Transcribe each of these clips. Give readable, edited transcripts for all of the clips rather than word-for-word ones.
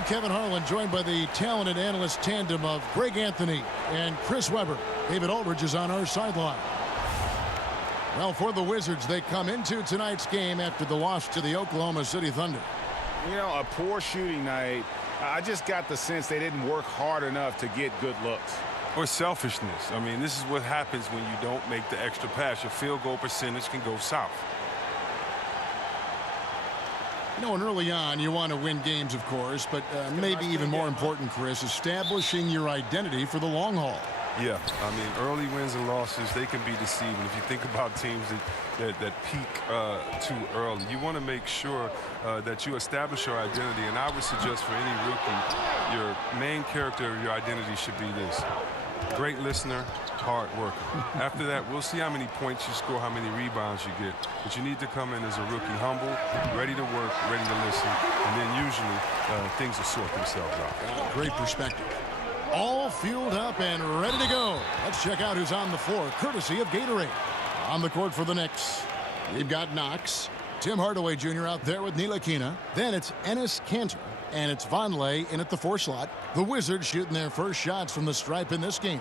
I'm Kevin Harlan, joined by the talented analyst tandem of Greg Anthony and Chris Webber. David Aldridge is on our sideline. Well, for the Wizards, they come into tonight's game after the loss to the Oklahoma City Thunder. You know, a poor shooting night. I just got the sense they didn't work hard enough to get good looks. Or selfishness. I mean, this is what happens when you don't make the extra pass. Your field goal percentage can go south. You know, and early on, you want to win games, of course, but maybe even more important, Chris, establishing your identity for the long haul. Yeah, I mean, early wins and losses, they can be deceiving. If you think about teams that peak too early, you want to make sure that you establish your identity. And I would suggest for any rookie, your main character of your identity should be this: great listener, hard worker. After that, we'll see how many points you score, how many rebounds you get. But you need to come in as a rookie, humble, ready to work, ready to listen, and then usually things will sort themselves out. Great perspective. All fueled up and ready to go. Let's check out who's on the floor, courtesy of Gatorade. On the court for the Knicks, we've got Knox, Tim Hardaway Jr. out there with Ntilikina. Then it's Enes Kanter, and it's Vonleh in at the 4 slot. The Wizards shooting their first shots from the stripe in this game.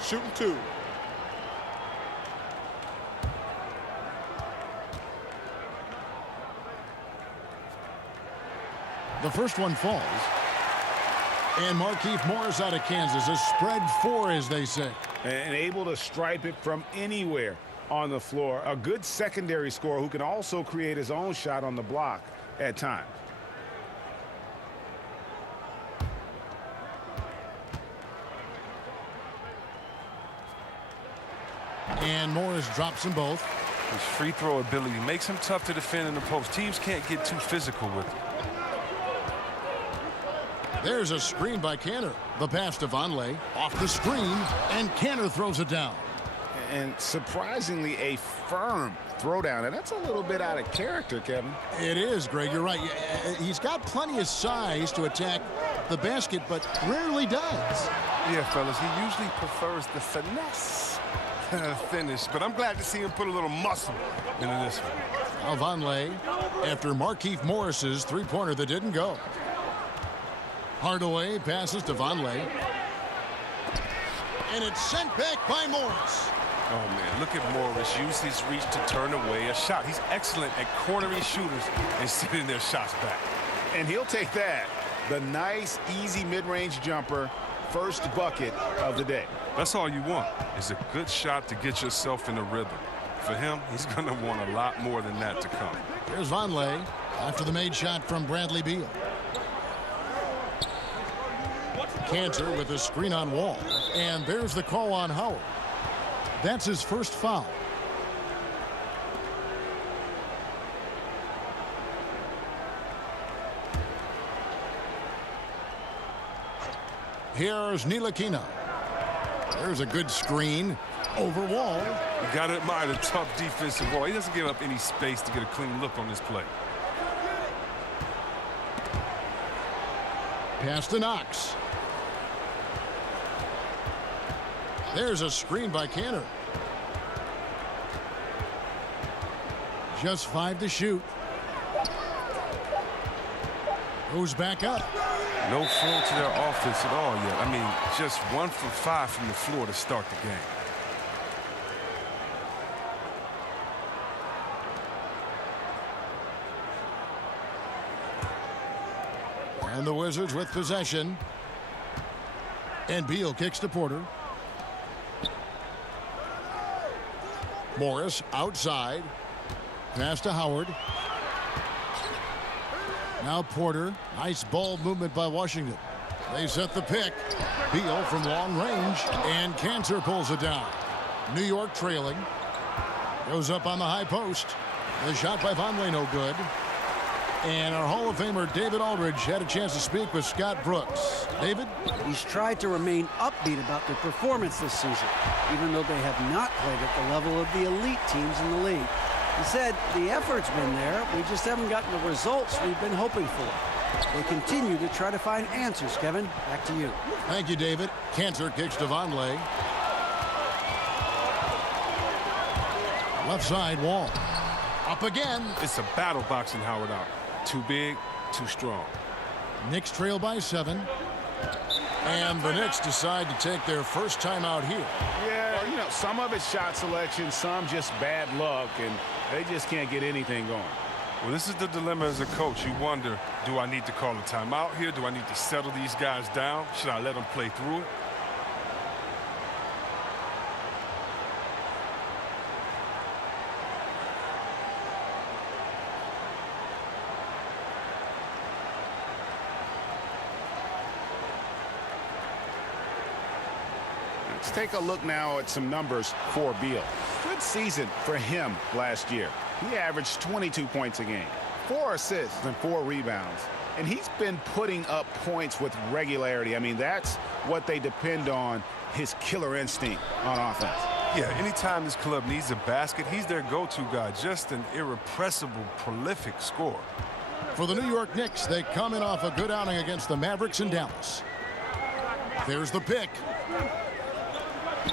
Shooting 2. The first one falls. And Markieff Morris out of Kansas, a spread 4, as they say. And able to stripe it from anywhere on the floor. A good secondary scorer who can also create his own shot on the block at times. And Morris drops them both. His free throw ability makes him tough to defend in the post. Teams can't get too physical with him. There's a screen by Kanter. The pass to Vonleh. Off the screen, and Kanter throws it down. And surprisingly, a firm throwdown. And that's a little bit out of character, Kevin. It is, Greg. You're right. He's got plenty of size to attack the basket, but rarely does. Yeah, fellas, he usually prefers the finesse finish. But I'm glad to see him put a little muscle into this one. Now Vonleh, after Markieff Morris's three-pointer that didn't go. Hardaway passes to Vonleh. And it's sent back by Morris. Oh, man, look at Morris. Use his reach to turn away a shot. He's excellent at cornering shooters and sending their shots back. And he'll take that. The nice, easy mid-range jumper. First bucket of the day. That's all you want, is a good shot to get yourself in a rhythm. For him, he's going to want a lot more than that to come. Here's Vonleh after the made shot from Bradley Beal. Kanter with a screen on Wall. And there's the call on Howard. That's his first foul. Here's Ntilikina. There's a good screen over Wall. You got to admire the tough defensive wall. He doesn't give up any space to get a clean look on this play. Pass to Knox. There's a screen by Kanter. Just 5 to shoot. Goes back up. No flow to their offense at all yet. I mean, just 1 for 5 from the floor to start the game. And the Wizards with possession. And Beal kicks to Porter. Morris outside. Pass to Howard. Now Porter. Nice ball movement by Washington. They set the pick. Beal from long range. And Kanter pulls it down. New York trailing. Goes up on the high post. The shot by Vonleh no good. And our Hall of Famer David Aldridge had a chance to speak with Scott Brooks. David? He's tried to remain upbeat about their performance this season, even though they have not played at the level of the elite teams in the league. He said the effort's been there, we just haven't gotten the results we've been hoping for. They continue to try to find answers, Kevin. Back to you. Thank you, David. Kanter kicks to Vonleh. Left side, Wall. Up again. It's a battle boxing Howard out. Too big, too strong. Knicks trail by 7. And the Knicks decide to take their first time out here. Yeah, you know, some of it's shot selection, some just bad luck, and they just can't get anything going. Well, this is the dilemma as a coach. You wonder, do I need to call a timeout here? Do I need to settle these guys down? Should I let them play through it? Let's take a look now at some numbers for Beal. Good season for him last year. He averaged 22 points a game, 4 assists and 4 rebounds. And he's been putting up points with regularity. I mean, that's what they depend on, his killer instinct on offense. Yeah, anytime this club needs a basket, he's their go-to guy. Just an irrepressible, prolific scorer. For the New York Knicks, they come in off a good outing against the Mavericks in Dallas. There's the pick.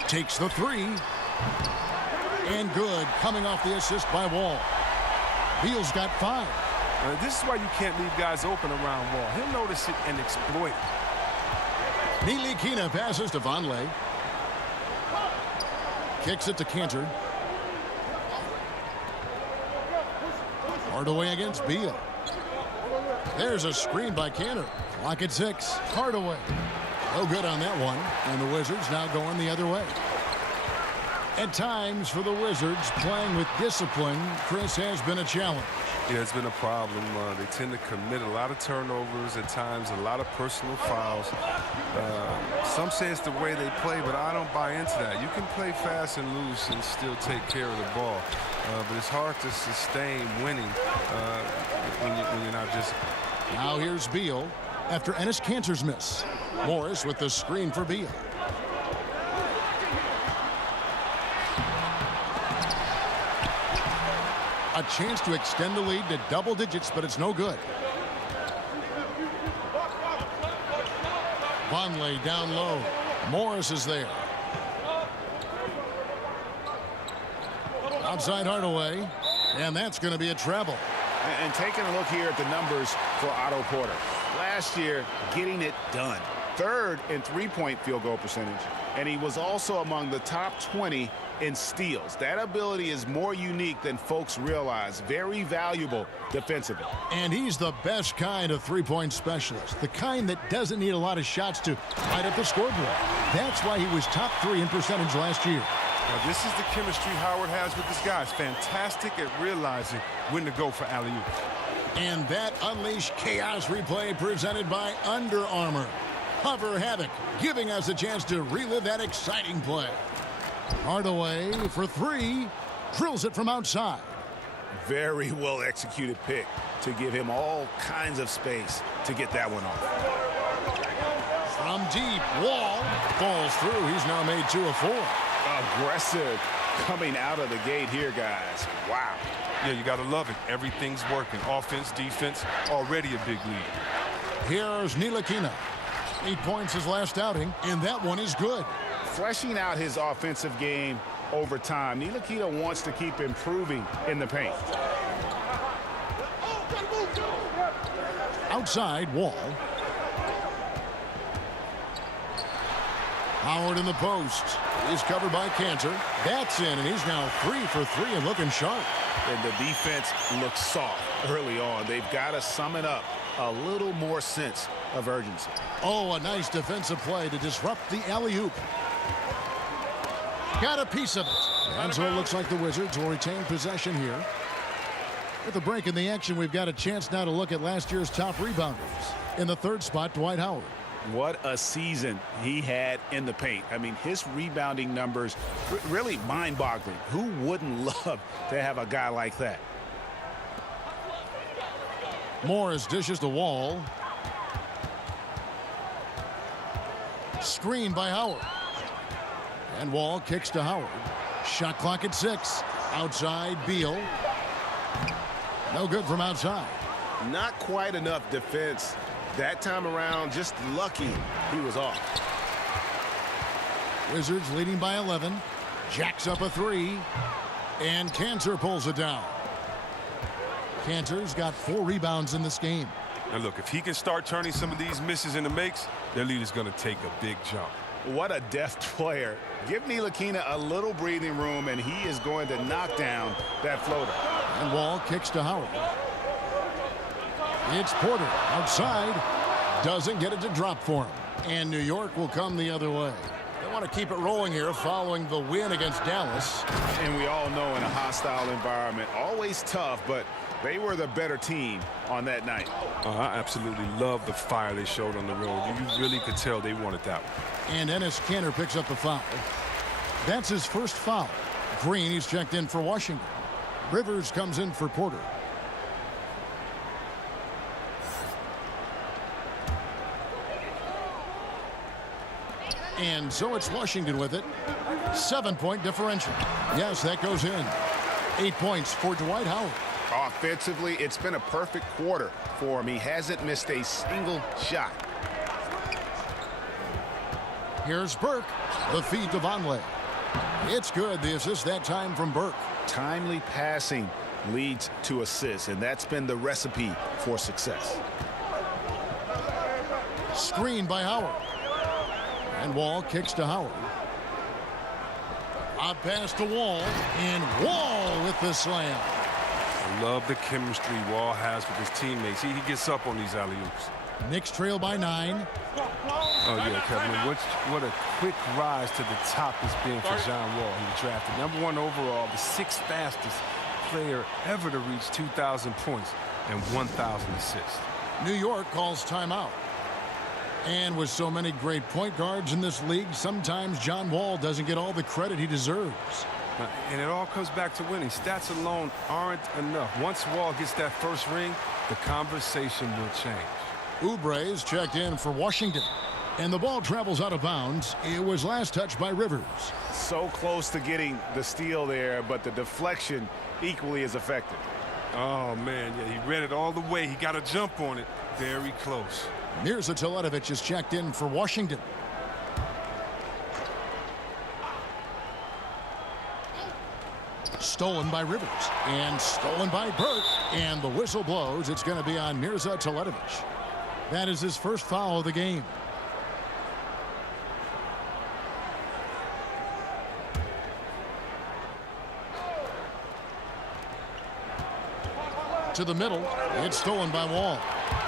Takes the 3. And good, coming off the assist by Wall. Beal's got 5. This is why you can't leave guys open around Wall. He'll notice it and exploit it. Ntilikina passes to Vonleh. Kicks it to Cantor. Hardaway against Beal. There's a screen by Cantor. Clock at 6. Hardaway. No good on that one. And the Wizards now going the other way. At times for the Wizards, playing with discipline, Chris, has been a challenge. Yeah, it's been a problem. They tend to commit a lot of turnovers at times, a lot of personal fouls. Some say it's the way they play, but I don't buy into that. You can play fast and loose and still take care of the ball. But it's hard to sustain winning when you're not disciplined. Now here's Beal after Enes Kanter's miss. Morris with the screen for Beal. A chance to extend the lead to double digits, but it's no good. Vonleh down low. Morris is there. Outside Hardaway. And that's going to be a treble. And taking a look here at the numbers for Otto Porter. Last year, getting it done. 3rd in three-point field goal percentage. And he was also among the top 20 in steals. That ability is more unique than folks realize. Very valuable defensively. And he's the best kind of three-point specialist. The kind that doesn't need a lot of shots to light up the scoreboard. That's why he was top 3 in percentage last year. Now, this is the chemistry Howard has with his guys. Fantastic at realizing when to go for alley-oops. And that Unleash Chaos replay presented by Under Armour. Hover Havoc, giving us a chance to relive that exciting play. Hardaway for 3, drills it from outside. Very well executed pick to give him all kinds of space to get that one off. From deep, Wall falls through. He's now made 2 of 4. Aggressive coming out of the gate here, guys. Wow. Yeah, you got to love it. Everything's working. Offense, defense, already a big lead. Here's Ntilikina. 8 points his last outing, and that one is good. Fleshing out his offensive game over time. Ntilikina wants to keep improving in the paint. Outside, Wall. Howard in the post. He's covered by Cantor. That's in, and he's now 3 for 3 and looking sharp. And the defense looks soft early on. They've got to sum it up. A little more sense of urgency. Oh, a nice defensive play to disrupt the alley-oop. Got a piece of it. And so it looks like the Wizards will retain possession here. With the break in the action, we've got a chance now to look at last year's top rebounders. In the 3rd spot, Dwight Howard. What a season he had in the paint. I mean, his rebounding numbers really mind-boggling. Who wouldn't love to have a guy like that? Morris dishes the Wall. Screen by Howard. And Wall kicks to Howard. Shot clock at 6. Outside, Beal. No good from outside. Not quite enough defense that time around. Just lucky he was off. Wizards leading by 11. Jacks up a 3. And Cantor pulls it down. Cantor's got 4 rebounds in this game. And look, if he can start turning some of these misses into makes, their lead is going to take a big jump. What a deft player. Give Ntilikina a little breathing room, and he is going to knock down that floater. And Wall kicks to Howard. It's Porter outside. Doesn't get it to drop for him. And New York will come the other way. They want to keep it rolling here following the win against Dallas. And we all know in a hostile environment, always tough, but they were the better team on that night. I absolutely love the fire they showed on the road. You really could tell they wanted that one. And Enes Kanter picks up the foul. That's his first foul. Green, he's checked in for Washington. Rivers comes in for Porter. And so it's Washington with it. 7-point differential. Yes, that goes in. 8 points for Dwight Howard. Offensively, it's been a perfect quarter for him. He hasn't missed a single shot. Here's Burke. The feed to Vonleh. It's good. The assist that time from Burke. Timely passing leads to assists, and that's been the recipe for success. Screen by Howard. And Wall kicks to Howard. A pass to Wall. And Wall with the slam. I love the chemistry Wall has with his teammates. He gets up on these alley-oops. Knicks trail by 9. Oh, yeah, Kevin. What a quick rise to the top has been for John Wall. He was drafted #1 overall, the 6th fastest player ever to reach 2,000 points and 1,000 assists. New York calls timeout. And with so many great point guards in this league, sometimes John Wall doesn't get all the credit he deserves. And it all comes back to winning. Stats alone aren't enough. Once Wall gets that first ring, the conversation will change. Oubre is checked in for Washington. And the ball travels out of bounds. It was last touched by Rivers. So close to getting the steal there, but the deflection equally as effective. Oh, man, yeah, he read it all the way. He got a jump on it. Very close. Mirza Teletovic is checked in for Washington. Stolen by Rivers. And stolen by Burke. And the whistle blows. It's going to be on Mirza Teletovic. That is his first foul of the game. To the middle. It's stolen by Wall.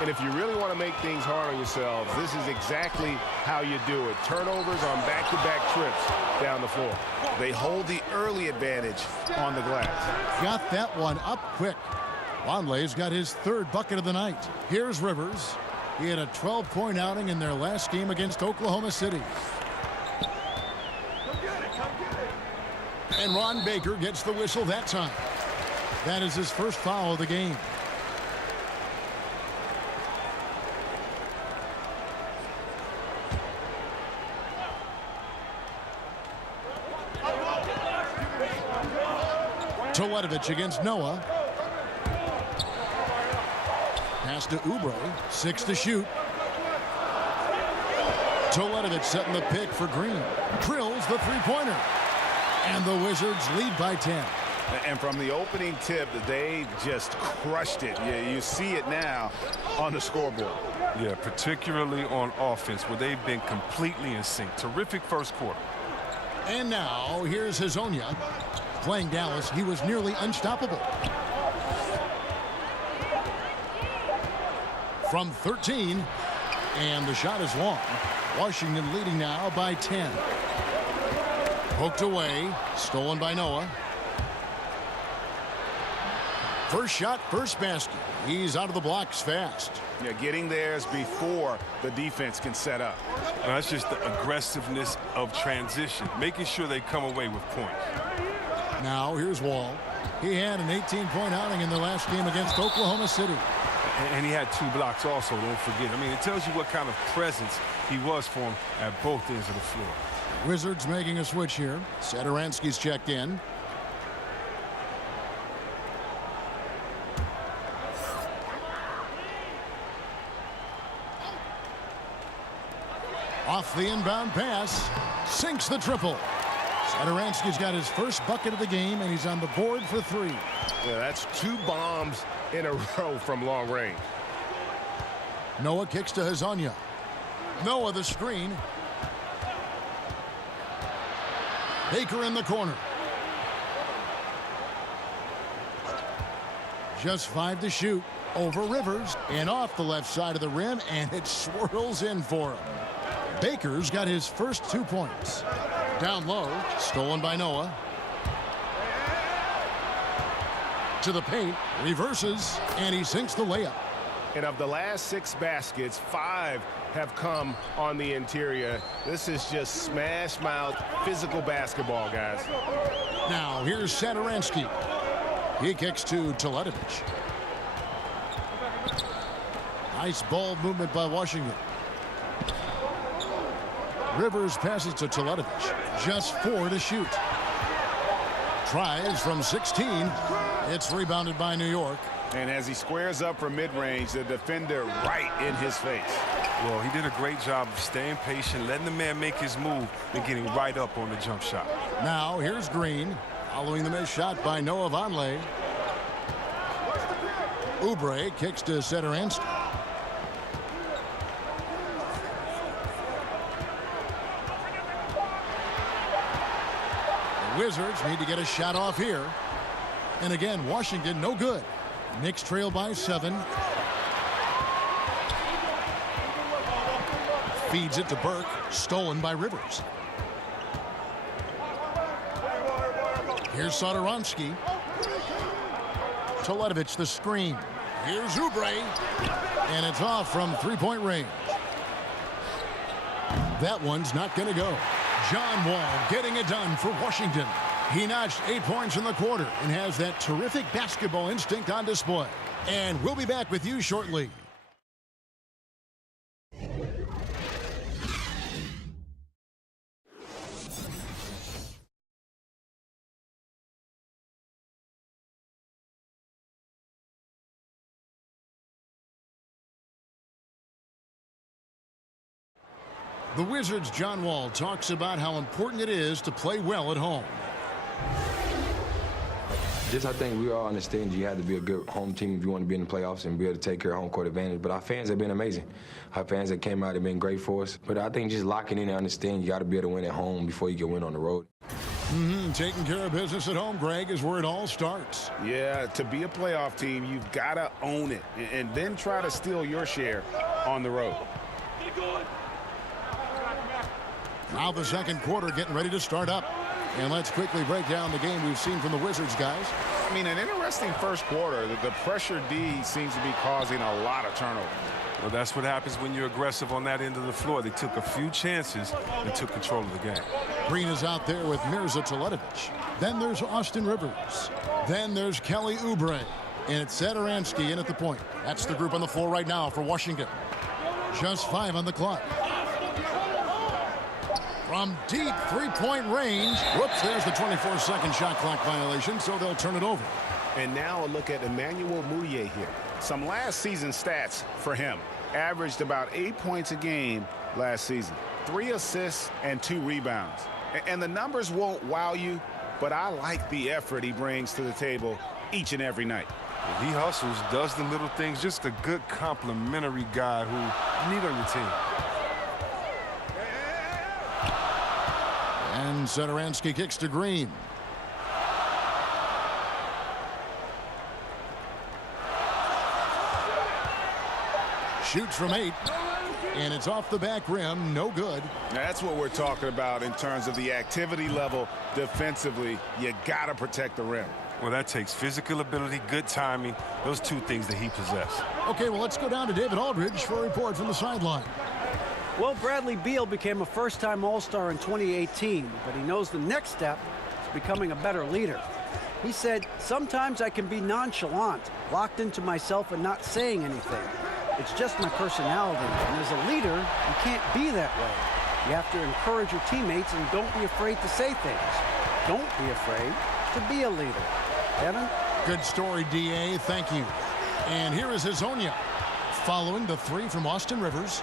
And if you really want to make things hard on yourselves, this is exactly how you do it. Turnovers on back-to-back trips down the floor. They hold the early advantage on the glass. Got that one up quick. Vonleh's got his 3rd bucket of the night. Here's Rivers. He had a 12-point outing in their last game against Oklahoma City. And Ron Baker gets the whistle that time. That is his first foul of the game. Teletovic against Noah. Pass to Oubre. 6 to shoot. Teletovic setting the pick for Green. Drills the three-pointer. And the Wizards lead by 10. And from the opening tip, they just crushed it. Yeah, you see it now on the scoreboard. Yeah, particularly on offense, where they've been completely in sync. Terrific first quarter. And now, here's Hazonia. Playing Dallas, he was nearly unstoppable. From 13, and the shot is long. Washington leading now by 10. Poked away, stolen by Noah. First shot, first basket. He's out of the blocks fast. Yeah, getting theirs before the defense can set up. That's just the aggressiveness of transition, making sure they come away with points. Now here's Wall. He had an 18-point outing in the last game against Oklahoma City. And he had 2 blocks also, don't forget. I mean, it tells you what kind of presence he was for him at both ends of the floor. Wizards making a switch here. Satoransky's checked in. Off the inbound pass. Sinks the triple. Sadaransky's got his first bucket of the game, and he's on the board for 3. Yeah, that's 2 bombs in a row from long range. Noah kicks to Hezonja. Noah the screen. Baker in the corner. Just 5 to shoot. Over Rivers and off the left side of the rim, and it swirls in for him. Baker's got his first 2 points. Down low, stolen by Noah. To the paint, reverses, and he sinks the layup. And of the last 6 baskets, 5 have come on the interior. This is just smash mouth physical basketball, guys. Now here's Sadaransky. He kicks to Teletovic. Nice ball movement by Washington. Rivers passes to Teletovic. Just 4 to shoot. Tries from 16. It's rebounded by New York. And as he squares up for mid-range, the defender right in his face. Well, he did a great job of staying patient, letting the man make his move, and getting right up on the jump shot. Now here's Green, following the missed shot by Noah Vonleh. Oubre kicks to Sadaransky. The Wizards need to get a shot off here. And again, Washington no good. Knicks trail by 7. Feeds it to Burke. Stolen by Rivers. Here's Sadaransky. Teletovic the screen. Here's Oubre. And it's off from 3-point range. That one's not going to go. John Wall getting it done for Washington. He notched 8 points in the quarter and has that terrific basketball instinct on display. And we'll be back with you shortly. The Wizards' John Wall talks about how important it is to play well at home. I think we all understand you have to be a good home team if you want to be in the playoffs and be able to take care of home court advantage. But our fans have been amazing. Our fans that came out have been great for us. But I think just locking in and understanding you got to be able to win at home before you can win on the road. Taking care of business at home, Greg, is where it all starts. Yeah, to be a playoff team, you've got to own it and then try to steal your share on the road. Now the second quarter getting ready to start up. And let's quickly break down the game we've seen from the Wizards, guys. I mean, an interesting first quarter. The pressure D seems to be causing a lot of turnover. Well, that's what happens when you're aggressive on that end of the floor. They took a few chances and took control of the game. Green is out there with Mirza Teletovic. Then there's Austin Rivers. Then there's Kelly Oubre. And it's Sadaransky in at the point. That's the group on the floor right now for Washington. Just 5 on the clock. From deep 3-point range. Whoops, there's the 24-second shot clock violation, so they'll turn it over. And now a look at Emmanuel Mudiay here. Some last season stats for him. Averaged about 8 points a game last season. 3 assists and 2 rebounds. And the numbers won't wow you, but I like the effort he brings to the table each and every night. He hustles, does the little things, just a good complimentary guy who you need on your team. And Sadaransky kicks to Green. Shoots from 8. And it's off the back rim. No good. That's what we're talking about in terms of the activity level defensively. You got to protect the rim. Well, that takes physical ability, good timing, those 2 things that he possesses. Okay, well, let's go down to David Aldridge for a report from the sideline. Well, Bradley Beal became a first-time All-Star in 2018, but he knows the next step is becoming a better leader. He said, "Sometimes I can be nonchalant, locked into myself and not saying anything. It's just my personality, and as a leader, you can't be that way. You have to encourage your teammates and don't be afraid to say things. Don't be afraid to be a leader." Evan? Good story, D.A. Thank you. And here is Hezonja, following the 3 from Austin Rivers.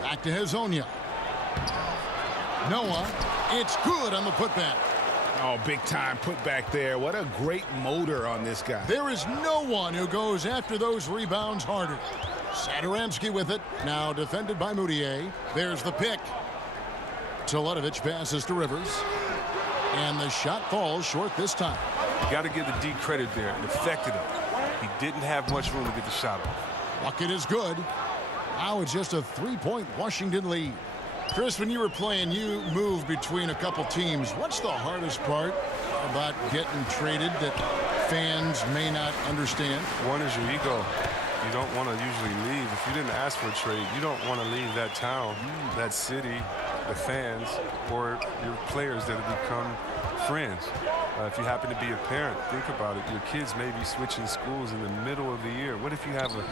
Back to Hezonja. Noah, it's good on the putback. Oh, big time putback there. What a great motor on this guy. There is no one who goes after those rebounds harder. Satoransky with it. Now defended by Moutier. There's the pick. Teletovic passes to Rivers. And the shot falls short this time. You got to give the D credit there. It affected him. He didn't have much room to get the shot off. Bucket is good. Now it's just a 3-point Washington lead. Chris, when you were playing, you moved between a couple teams. What's the hardest part about getting traded that fans may not understand? One is your ego. You don't want to usually leave. If you didn't ask for a trade, you don't want to leave that town, that city, the fans, or your players that have become friends. If you happen to be a parent, think about it. Your kids may be switching schools in the middle of the year. What if you have a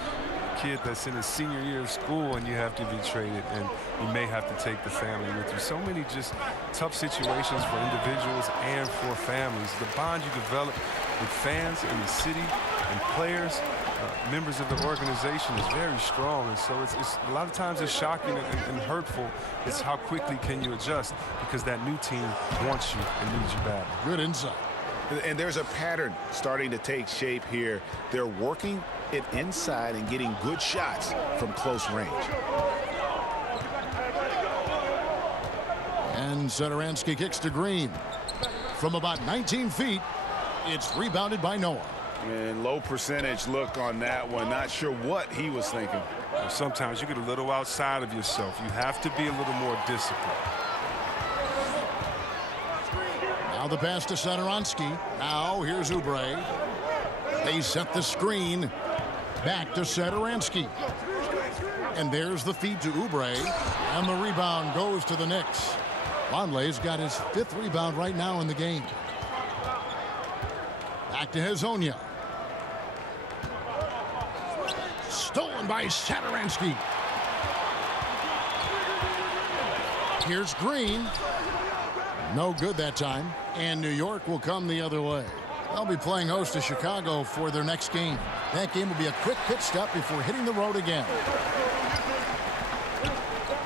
kid that's in his senior year of school and you have to be traded and you may have to take the family with you? So many just tough situations for individuals and for families. The bond you develop with fans in the city and players, members of the organization is very strong, and so it's a lot of times it's shocking and hurtful. It's how quickly can you adjust, because that new team wants you and needs you bad. Good insight. And there's a pattern starting to take shape here. They're working it inside and getting good shots from close range. And Satoransky kicks to Green. From about 19 feet, it's rebounded by Noah. And low percentage look on that one. Not sure what he was thinking. Sometimes you get a little outside of yourself. You have to be a little more disciplined. Now the pass to Satoransky. Now here's Oubre. They set the screen. Back to Satoransky. And there's the feed to Oubre. And the rebound goes to the Knicks. Vonleh's got his 5th rebound right now in the game. Back to Hezonja. Stolen by Satoransky. Here's Green. No good that time. And New York will come the other way. They'll be playing host to Chicago for their next game. That game will be a quick pit stop before hitting the road again.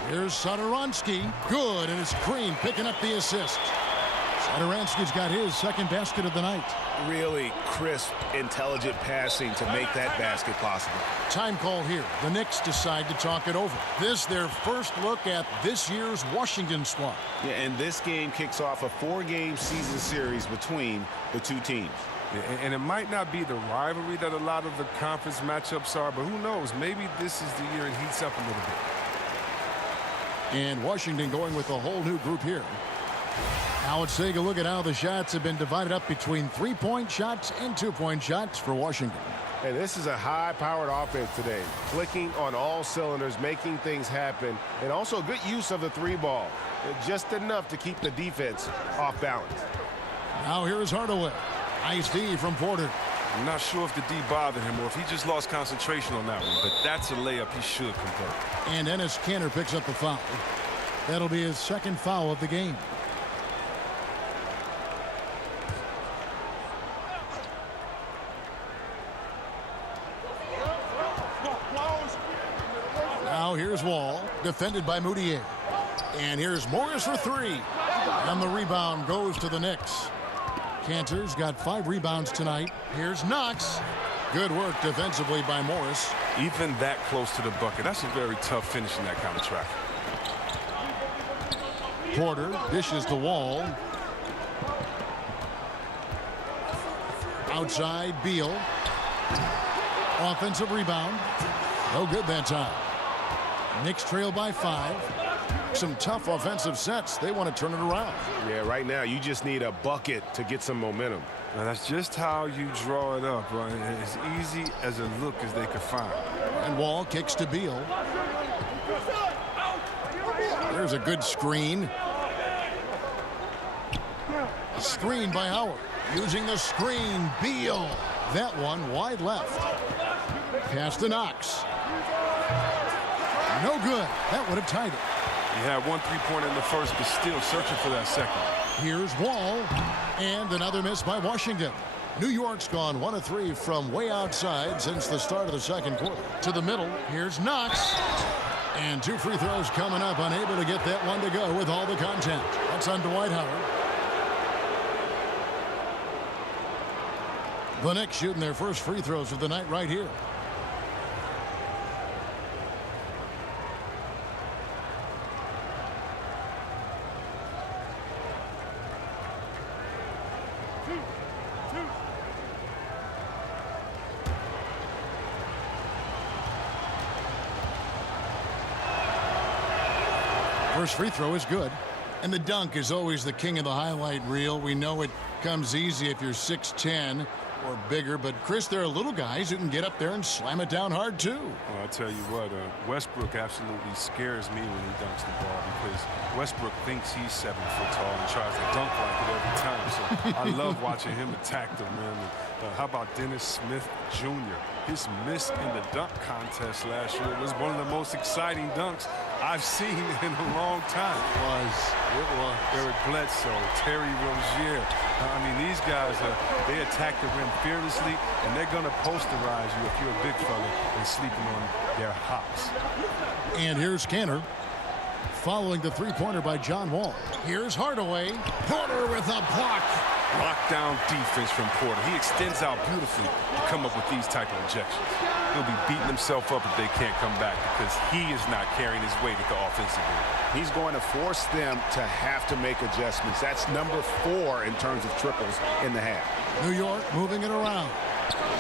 Here's Satoransky. Good, and it's Green picking up the assist. Satoransky's got his 2nd basket of the night. Really crisp, intelligent passing to make that basket possible. Time call here. The Knicks decide to talk it over. This their first look at this year's Washington squad. Yeah, and this game kicks off a 4-game season series between the two teams. And it might not be the rivalry that a lot of the conference matchups are, but who knows? Maybe this is the year it heats up a little bit. And Washington going with a whole new group here. Now let's take a look at how the shots have been divided up between 3-point shots and 2-point shots for Washington. And this is a high-powered offense today. Clicking on all cylinders, making things happen, and also good use of the 3-ball. Just enough to keep the defense off balance. Now here's Hardaway. Nice D from Porter. I'm not sure if the D bothered him or if he just lost concentration on that one, but that's a layup he should convert. And Enes Kanter picks up the foul. That'll be his 2nd foul of the game. Now here's Wall, defended by Moutier. And here's Morris for 3. And the rebound goes to the Knicks. Kanter's got 5 rebounds tonight. Here's Knox. Good work defensively by Morris. Even that close to the bucket, that's a very tough finish in that kind of traffic. Porter dishes the Wall. Outside, Beal. Offensive rebound. No good that time. Knicks trail by 5. Some tough offensive sets. They want to turn it around. Yeah, right now you just need a bucket to get some momentum. Now, that's just how you draw it up, right? As easy as a look as they could find. And Wall kicks to Beal. There's a good screen. Screen by Howard. Using the screen, Beal. That one wide left. Pass to Knox. No good. That would have tied it. He had 1 3-pointer in the first, but still searching for that second. Here's Wall. And another miss by Washington. New York's gone 1 of 3 from way outside since the start of the 2nd quarter. To the middle. Here's Knox. And 2 free throws coming up, unable to get that one to go with all the contact. That's on Dwight Howard. The Knicks shooting their first free throws of the night right here. First free throw is good. And the dunk is always the king of the highlight reel. We know it comes easy if you're 6'10" or bigger. But, Chris, there are little guys who can get up there and slam it down hard, too. Well, I'll tell you what, Westbrook absolutely scares me when he dunks the ball because Westbrook thinks he's 7 foot tall and tries to dunk like it every time. So I love watching him attack the rim. And, how about Dennis Smith Jr.? His miss in the dunk contest last year was one of the most exciting dunks I've seen in a long time. It was. Eric Bledsoe, Terry Rozier. I mean, these guys, they attack the rim fearlessly, and they're going to posterize you if you're a big fella and sleeping on their hops. And here's Kanter following the three-pointer by John Wall. Here's Hardaway. Porter with a block. Lockdown defense from Porter. He extends out beautifully to come up with these type of injections. He'll be beating himself up if they can't come back because he is not carrying his weight at the offensive end. He's going to force them to have to make adjustments. That's number 4 in terms of triples in the half. New York moving it around.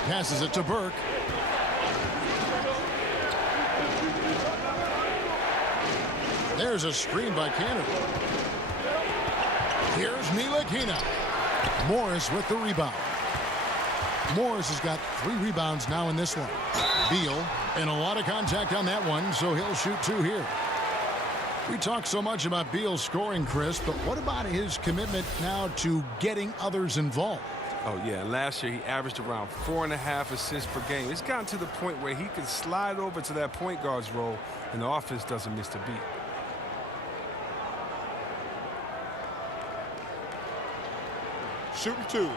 Passes it to Burke. There's a screen by Kanter. Here's Ntilikina. Morris with the rebound. Morris has got 3 rebounds now in this one. Beal, and a lot of contact on that one, so he'll shoot 2 here. We talk so much about Beal's scoring, Chris, but what about his commitment now to getting others involved? Oh, yeah. Last year, he averaged around 4.5 assists per game. It's gotten to the point where he can slide over to that point guard's role, and the offense doesn't miss a beat. Shooting 2.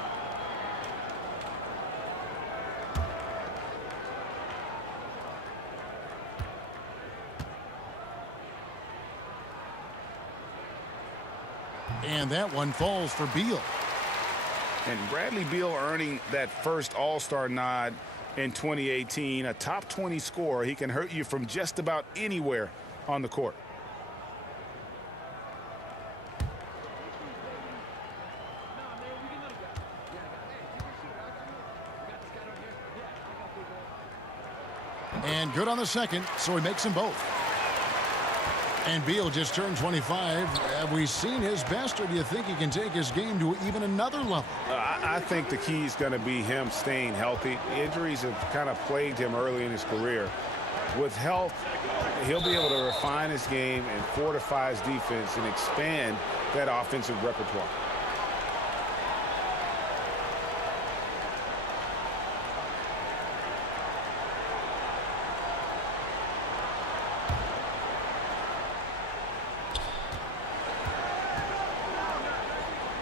And that one falls for Beal. And Bradley Beal earning that first All-Star nod in 2018. A top 20 scorer. He can hurt you from just about anywhere on the court. And good on the second, so he makes them both. And Beal just turned 25. Have we seen his best, or do you think he can take his game to even another level? I think the key is going to be him staying healthy. Injuries have kind of plagued him early in his career. With health, he'll be able to refine his game and fortify his defense and expand that offensive repertoire.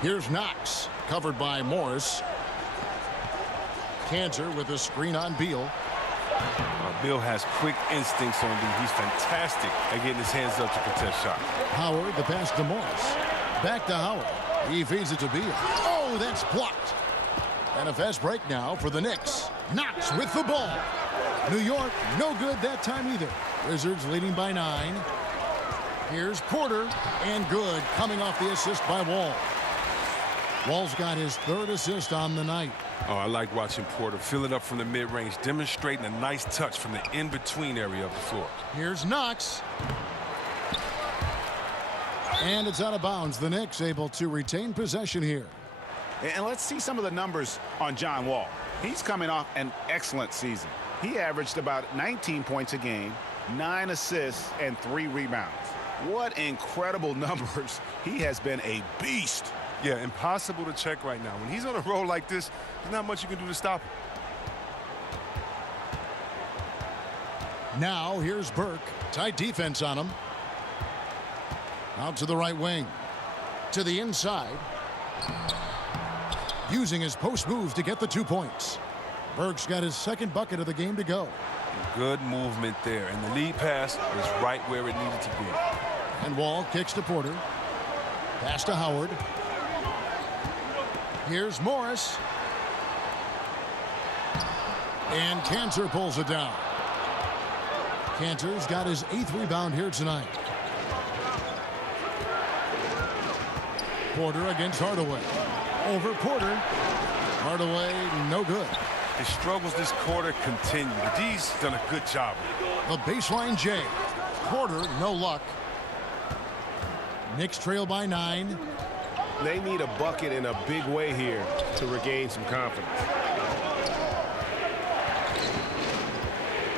Here's Knox, covered by Morris. Kanter with a screen on Beal. Beal has quick instincts on D. He's fantastic at getting his hands up to contest shots. Howard, the pass to Morris. Back to Howard. He feeds it to Beal. Oh, that's blocked. And a fast break now for the Knicks. Knox with the ball. New York, no good that time either. Wizards leading by 9. Here's Porter, and good, coming off the assist by Wall. Wall's got his 3rd assist on the night. Oh, I like watching Porter fill it up from the mid-range, demonstrating a nice touch from the in-between area of the floor. Here's Knox. And it's out of bounds. The Knicks able to retain possession here. And let's see some of the numbers on John Wall. He's coming off an excellent season. He averaged about 19 points a game, 9 assists, and 3 rebounds. What incredible numbers. He has been a beast. Yeah, impossible to check right now. When he's on a roll like this, there's not much you can do to stop him. Now here's Burke. Tight defense on him. Out to the right wing. To the inside. Using his post move to get the 2 points. Burke's got his second bucket of the game to go. Good movement there, and the lead pass was right where it needed to be. And Wall kicks to Porter. Pass to Howard. Here's Morris. And Cantor pulls it down. Cantor's got his 8th rebound here tonight. Porter against Hardaway. Over Porter. Hardaway, no good. His struggles this quarter continue. The D's done a good job. The baseline J. Porter, no luck. Knicks trail by 9. They need a bucket in a big way here to regain some confidence.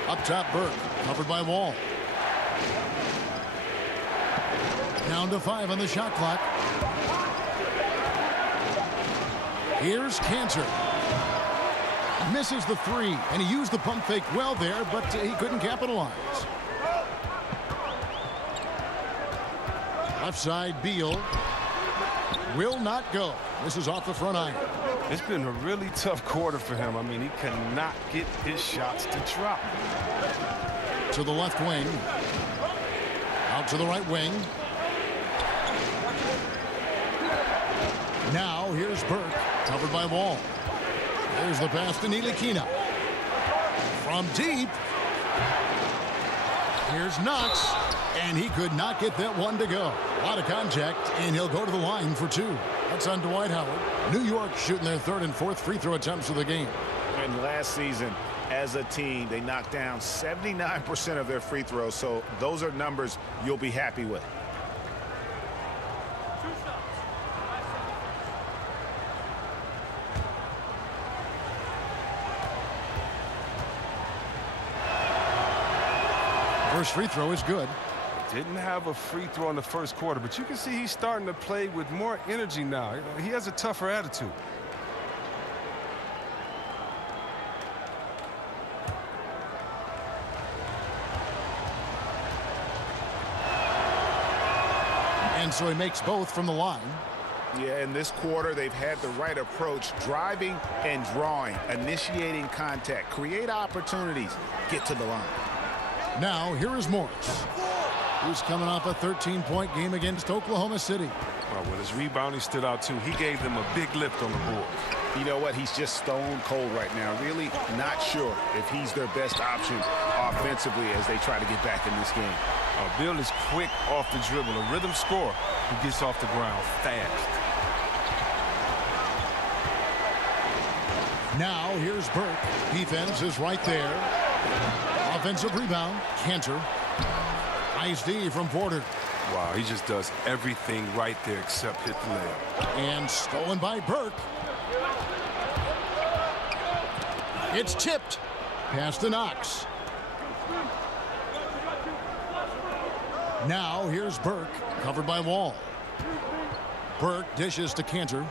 Up top, Burke. Covered by Wall. Down to 5 on the shot clock. Here's Cantor. Misses the 3, and he used the pump fake well there, but he couldn't capitalize. Left side, Beal. Will not go. This is off the front iron. It's been a really tough quarter for him. I mean, he cannot get his shots to drop. To the left wing. Out to the right wing. Now here's Burke, covered by Wall. There's the pass to Ntilikina. From deep. Here's Knox, and he could not get that one to go. A lot of contact, and he'll go to the line for 2. That's on Dwight Howard. New York shooting their 3rd and 4th free throw attempts of the game. And last season, as a team, they knocked down 79% of their free throws, so those are numbers you'll be happy with. First free throw is good. Didn't have a free throw in the first quarter, but you can see he's starting to play with more energy now. He has a tougher attitude. And so he makes both from the line. Yeah, in this quarter, they've had the right approach, driving and drawing, initiating contact, create opportunities, get to the line. Now, here is Morris, who's coming off a 13-point game against Oklahoma City. Well, with his rebounding stood out, too. He gave them a big lift on the board. You know what? He's just stone cold right now. Really not sure if he's their best option offensively as they try to get back in this game. Beal is quick off the dribble, a rhythm scorer who gets off the ground fast. Now, here's Burke. Defense is right there. Offensive rebound, Cantor. Nice D from Porter. Wow, he just does everything right there except hit the layup. And stolen by Burke. It's tipped. Pass to Knox. Now here's Burke, covered by Wall. Burke dishes to Cantor.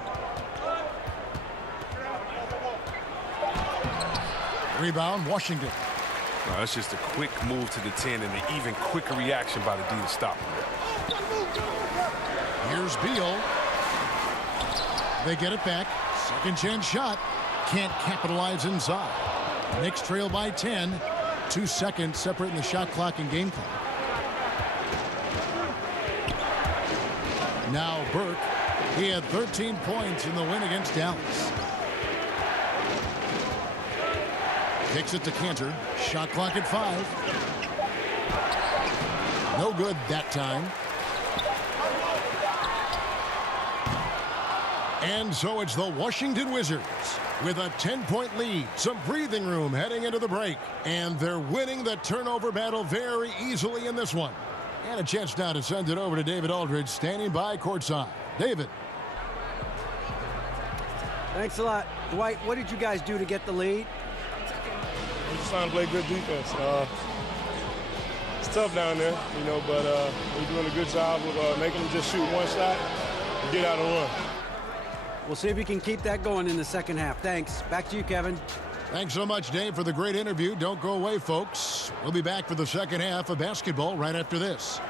Rebound, Washington. No, that's just a quick move to the 10 and an even quicker reaction by the D to stop him. Here's Beal. They get it back. Second chance shot. Can't capitalize inside. Knicks trail by 10. 2 seconds separating the shot clock and game clock. Now Burke. He had 13 points in the win against Dallas. Kicks it to Cantor. Shot clock at 5. No good that time. And so it's the Washington Wizards with a 10-point lead. Some breathing room heading into the break. And they're winning the turnover battle very easily in this one. And a chance now to send it over to David Aldridge standing by courtside. David. Thanks a lot. Dwight, what did you guys do to get the lead? We're just trying to play good defense. It's tough down there, you know, but we're doing a good job of making them just shoot one shot and get out and run. We'll see if we can keep that going in the second half. Thanks. Back to you, Kevin. Thanks so much, Dave, for the great interview. Don't go away, folks. We'll be back for the second half of basketball right after this.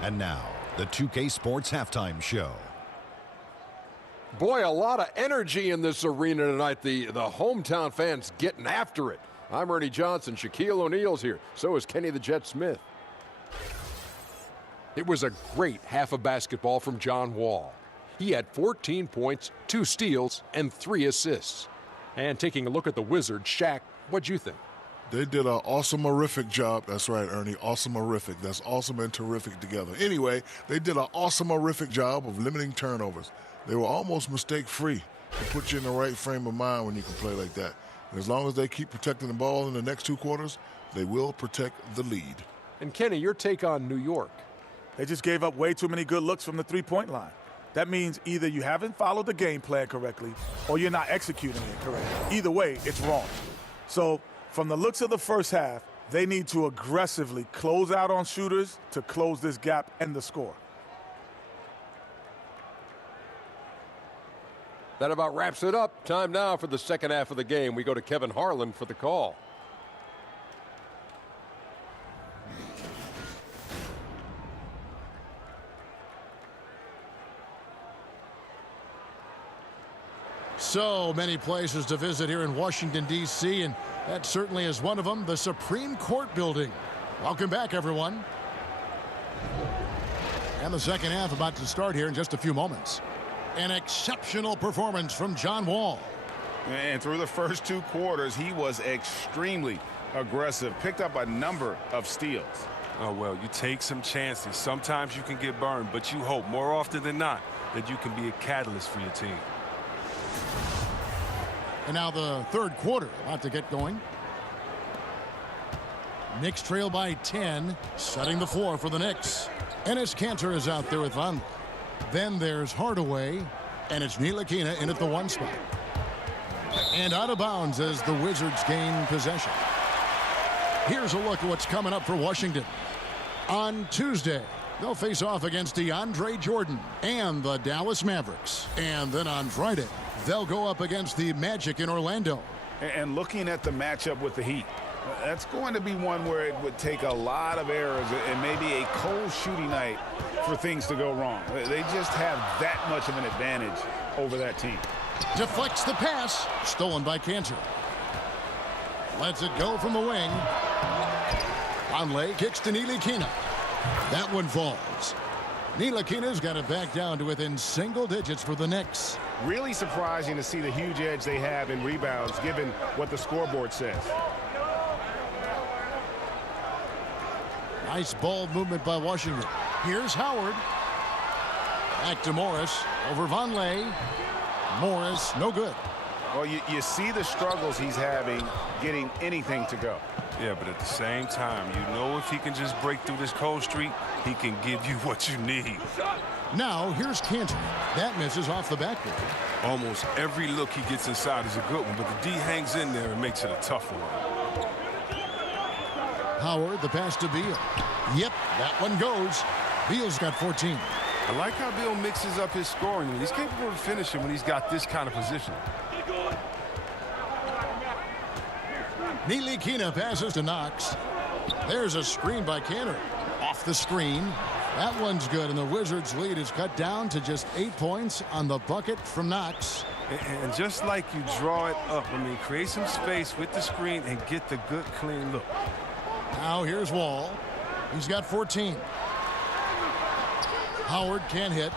And now, the 2K Sports Halftime Show. Boy, a lot of energy in this arena tonight. The hometown fans getting after it. I'm Ernie Johnson. Shaquille O'Neal's here. So is Kenny the Jet Smith. It was a great half of basketball from John Wall. He had 14 points, 2 steals, and 3 assists. And taking a look at the Wizards, Shaq, what'd you think? They did an awesome-orific job. That's right, Ernie. Awesome-orific. That's awesome and terrific together. Anyway, they did an awesome-orific job of limiting turnovers. They were almost mistake-free. It puts you in the right frame of mind when you can play like that. And as long as they keep protecting the ball in the next 2 quarters, they will protect the lead. And Kenny, your take on New York? They just gave up way too many good looks from the three-point line. That means either you haven't followed the game plan correctly or you're not executing it correctly. Either way, it's wrong. So from the looks of the first half, they need to aggressively close out on shooters to close this gap and the score. That about wraps it up. Time now for the second half of the game. We go to Kevin Harlan for the call. So many places to visit here in Washington, D.C., and that certainly is one of them, the Supreme Court building. Welcome back, everyone. And the second half about to start here in just a few moments. An exceptional performance from John Wall. And through the first 2 quarters, he was extremely aggressive, picked up a number of steals. Oh, well, you take some chances. Sometimes you can get burned, but you hope more often than not that you can be a catalyst for your team. And now the third quarter about to get going. Knicks trail by 10, setting the floor for the Knicks. Enes Kanter is out there with Vonleh. Then there's Hardaway, and it's Ntilikina in at the 1 spot. And out of bounds as the Wizards gain possession. Here's a look at what's coming up for Washington. On Tuesday, they'll face off against DeAndre Jordan and the Dallas Mavericks. And then on Friday, they'll go up against the Magic in Orlando. And looking at the matchup with the Heat, that's going to be one where it would take a lot of errors and maybe a cold shooting night for things to go wrong. They just have that much of an advantage over that team. Deflects the pass, stolen by Kanter. Lets it go from the wing. Vonleh kicks to Ntilikina. That one falls. Ntilikina's got it back down to within single digits for the Knicks. Really surprising to see the huge edge they have in rebounds, given what the scoreboard says. Nice ball movement by Washington. Here's Howard. Back to Morris. Over Vonleh. Morris, no good. Well, you see the struggles he's having getting anything to go. Yeah, but at the same time, you know if he can just break through this cold streak, he can give you what you need. Now, here's Kanter. That misses off the backboard. Almost every look he gets inside is a good one, but the D hangs in there and makes it a tough one. Howard, the pass to Beal. Yep, that one goes. Beal's got 14. I like how Beal mixes up his scoring. He's capable of finishing when he's got this kind of position. Ntilikina passes to Knox. There's a screen by Kanter. Off the screen. That one's good, and the Wizards' lead is cut down to just 8 points on the bucket from Knox. And just like you draw it up, create some space with the screen and get the good, clean look. Now here's Wall. He's got 14. Howard can't hit.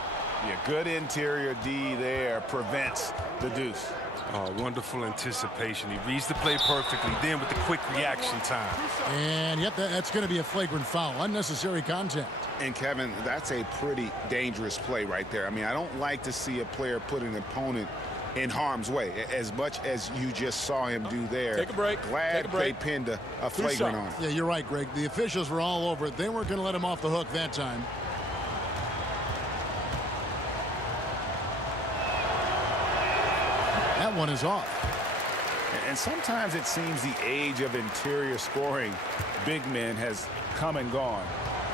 Yeah, good interior D there prevents the deuce. Oh, wonderful anticipation. He reads the play perfectly, then with the quick reaction time. And yep, that's going to be a flagrant foul. Unnecessary contact. And Kevin, that's a pretty dangerous play right there. I don't like to see a player put an opponent in harm's way as much as you just saw him do there. Take a break. Glad they pinned a flagrant on him. Yeah, you're right, Greg. The officials were all over it. They weren't going to let him off the hook that time. That one is off. And sometimes it seems the age of interior scoring big men has come and gone.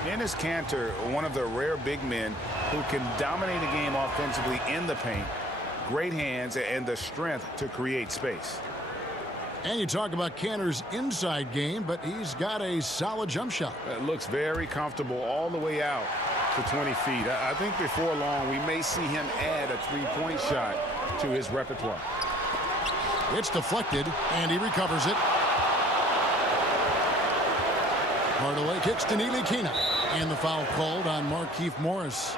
Enes Kanter, one of the rare big men who can dominate a game offensively in the paint. Great hands and the strength to create space. And you talk about Kanter's inside game, but he's got a solid jump shot. It looks very comfortable all the way out. to 20 feet. I think before long we may see him add a three-point shot to his repertoire. It's deflected, and he recovers it. Hardaway kicks to Neely Keenan, and the foul called on Markieff Morris.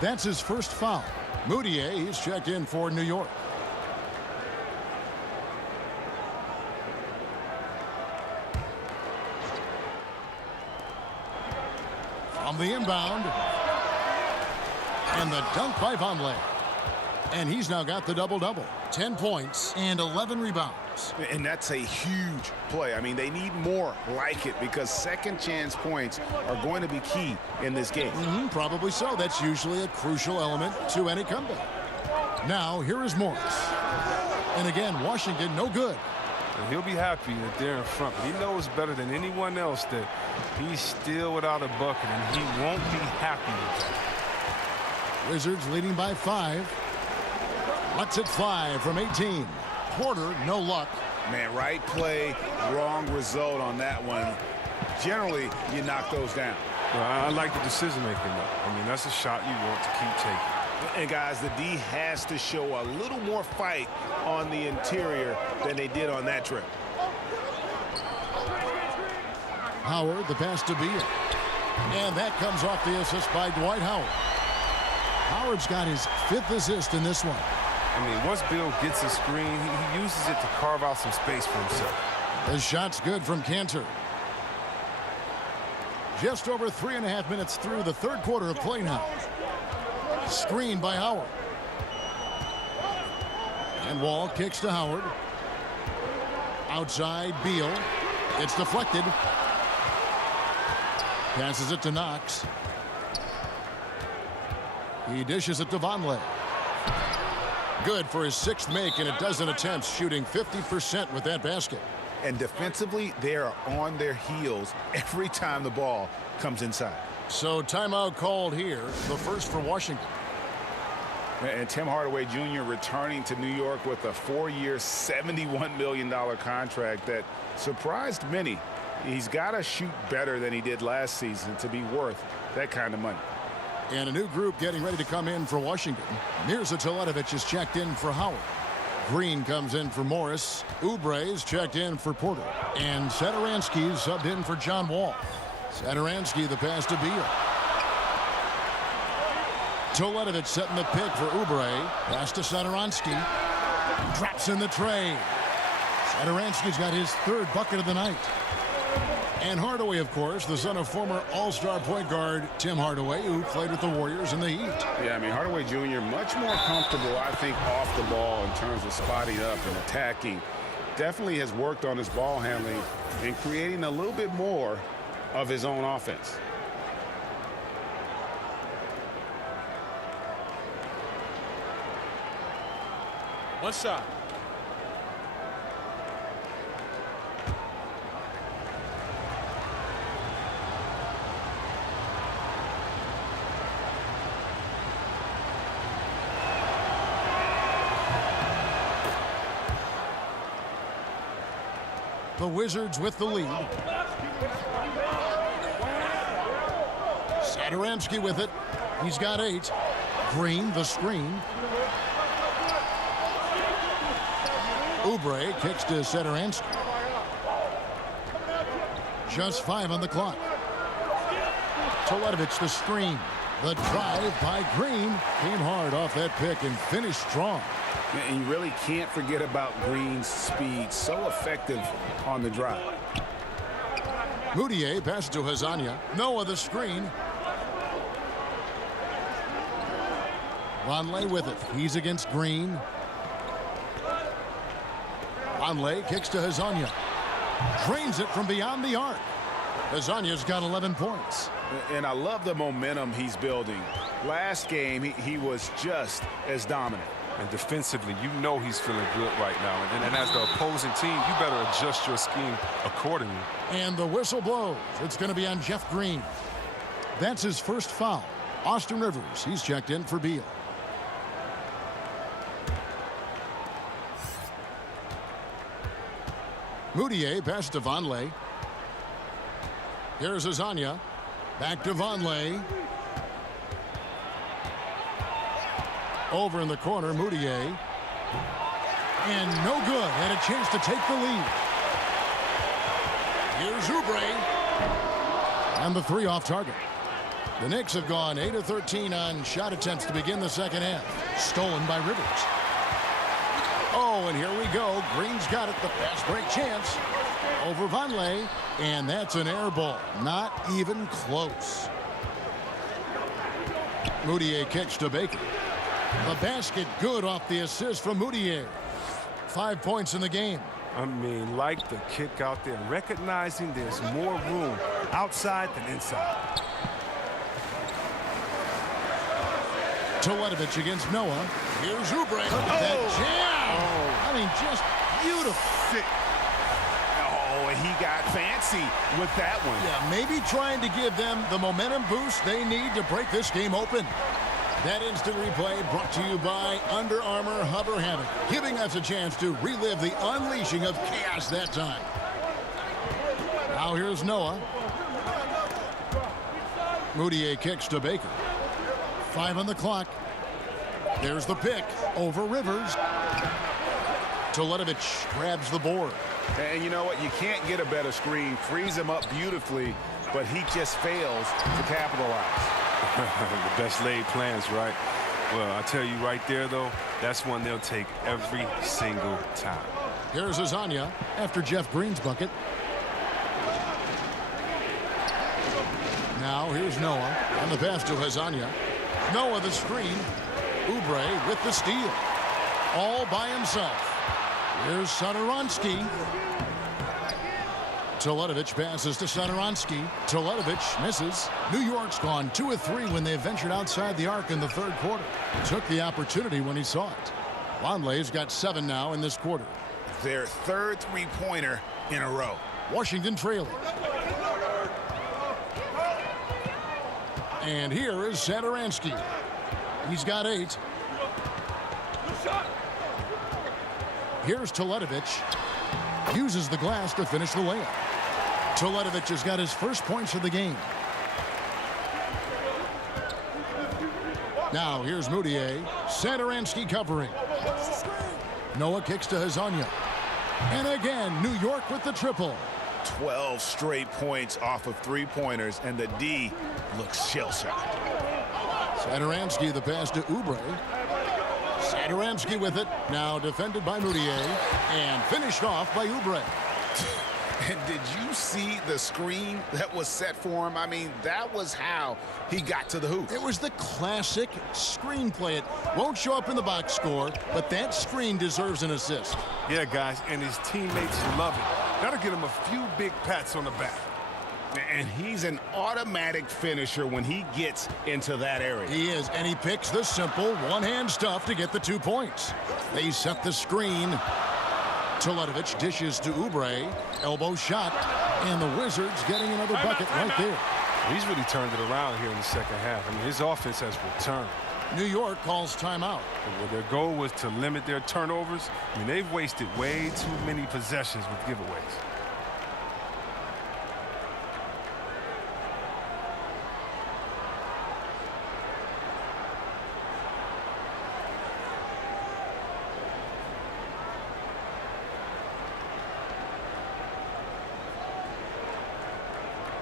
That's his first foul. Moutier, he's checked in for New York. From the inbound. And the dunk by Vonleh. And he's now got the double-double. 10 points and 11 rebounds. And that's a huge play. I mean, they need more like it because second chance points are going to be key in this game. Probably so. That's usually a crucial element to any comeback. Now, here is Morris. And again, Washington, no good. And he'll be happy that they're in front. But he knows better than anyone else that he's still without a bucket, and he won't be happy with that. Wizards leading by 5. Lets it fly from 18. Porter, no luck. Man, right play, wrong result on that one. Generally, you knock those down. Well, I like the decision-making, though. I mean, that's a shot you want to keep taking. And, guys, the D has to show a little more fight on the interior than they did on that trip. Howard, the pass to Beal. And that comes off the assist by Dwight Howard. Howard's got his 5th assist in this one. I mean, once Beal gets a screen, he uses it to carve out some space for himself. The shot's good from Cantor. Just over 3.5 minutes through the third quarter of play now. Screen by Howard. And Wall kicks to Howard. Outside, Beal. It's deflected. Passes it to Knox. He dishes it to Vonleh. Good for his 6th make in a dozen attempts, shooting 50% with that basket. And defensively, they are on their heels every time the ball comes inside. So timeout called here, the first for Washington. And Tim Hardaway Jr. returning to New York with a 4-year, $71 million contract that surprised many. He's got to shoot better than he did last season to be worth that kind of money. And a new group getting ready to come in for Washington. Mirza Teletovic is checked in for Howard. Green comes in for Morris. Oubre is checked in for Porter. And Satoransky is subbed in for John Wall. Satoransky, the pass to Beal. Teletovic setting the pick for Oubre. Pass to Satoransky. Drops in the tray. Satoransky's got his 3rd bucket of the night. And Hardaway, of course, the son of former All-Star point guard Tim Hardaway, who played with the Warriors in the Heat. Yeah, I mean, Hardaway Jr. much more comfortable, I think, off the ball in terms of spotting up and attacking. Definitely has worked on his ball handling and creating a little bit more of his own offense. One shot. The Wizards with the lead. Satoransky with it. He's got 8. Green, the screen. Oubre kicks to Satoransky. Just 5 on the clock. Teletovic, the screen. The drive by Green. Came hard off that pick and finished strong. And you really can't forget about Green's speed. So effective on the drive. Moutier passes to Hazanya. Noah the screen. Vonleh with it. He's against Green. Vonleh kicks to Hazanya. Drains it from beyond the arc. Hazanya's got 11 points. And I love the momentum he's building. Last game, he was just as dominant. And defensively, you know he's feeling good right now. And as the opposing team, you better adjust your scheme accordingly. And the whistle blows. It's going to be on Jeff Green. That's his first foul. Austin Rivers, he's checked in for Beal. Moutier passes to Vonleh. Here's Hazanya. Back to Vonleh. Over in the corner, Moutier. And no good. Had a chance to take the lead. Here's Oubre. And the three off target. The Knicks have gone 8 of 13 on shot attempts to begin the second half. Stolen by Rivers. Oh, and here we go. Green's got it. The fast break chance. Over Vonleh. And that's an air ball. Not even close. Moutier kicks to Baker. The basket good off the assist from Moutier. 5 points in the game. I mean, like the kick out there, recognizing there's more room outside than inside. Toledovich against Noah. Here's Oubre. Look at that jam. I mean, just beautiful. Oh, and he got fancy with that one. Yeah, maybe trying to give them the momentum boost they need to break this game open. That instant replay brought to you by Under Armour Hover Hammock, giving us a chance to relive the unleashing of chaos that time. Now here's Noah. Moutier kicks to Baker. 5 on the clock. There's the pick over Rivers. Toledovich grabs the board. And you know what? You can't get a better screen. Frees him up beautifully, but he just fails to capitalize. The best laid plans, right? Well, I tell you right there, though, that's one they'll take every single time. Here's Azania after Jeff Green's bucket. Now here's Noah on the pass to Azania. Noah the screen. Oubre with the steal. All by himself. Here's Satoransky. Toledovich passes to Satoransky. Toledovich misses. New York's gone 2 of 3 when they ventured outside the arc in the third quarter. Took the opportunity when he saw it. Vonleh's got 7 now in this quarter. Their third three-pointer in a row. Washington trailing. And here is Satoransky. He's got 8. Here's Toledovich. Uses the glass to finish the layup. Toledovich has got his first points of the game. Now here's Moutier. Satoransky covering. Noah kicks to Azania. And again, New York with the triple. 12 straight points off of three-pointers, and the D looks shell-shocked. Satoransky the pass to Oubre. Satoransky with it. Now defended by Moutier. And finished off by Oubre. And did you see the screen that was set for him? I mean, that was how he got to the hoop. It was the classic screenplay. It won't show up in the box score, but that screen deserves an assist. Yeah, guys, and his teammates love it. That'll get him a few big pats on the back. And he's an automatic finisher when he gets into that area. He is, and he picks the simple one-hand stuff to get the 2 points. They set the screen. Toledovich dishes to Oubre. Elbow shot. And the Wizards getting another bucket right there. He's really turned it around here in the second half. I mean, his offense has returned. New York calls timeout. Well, their goal was to limit their turnovers. I mean, they've wasted way too many possessions with giveaways.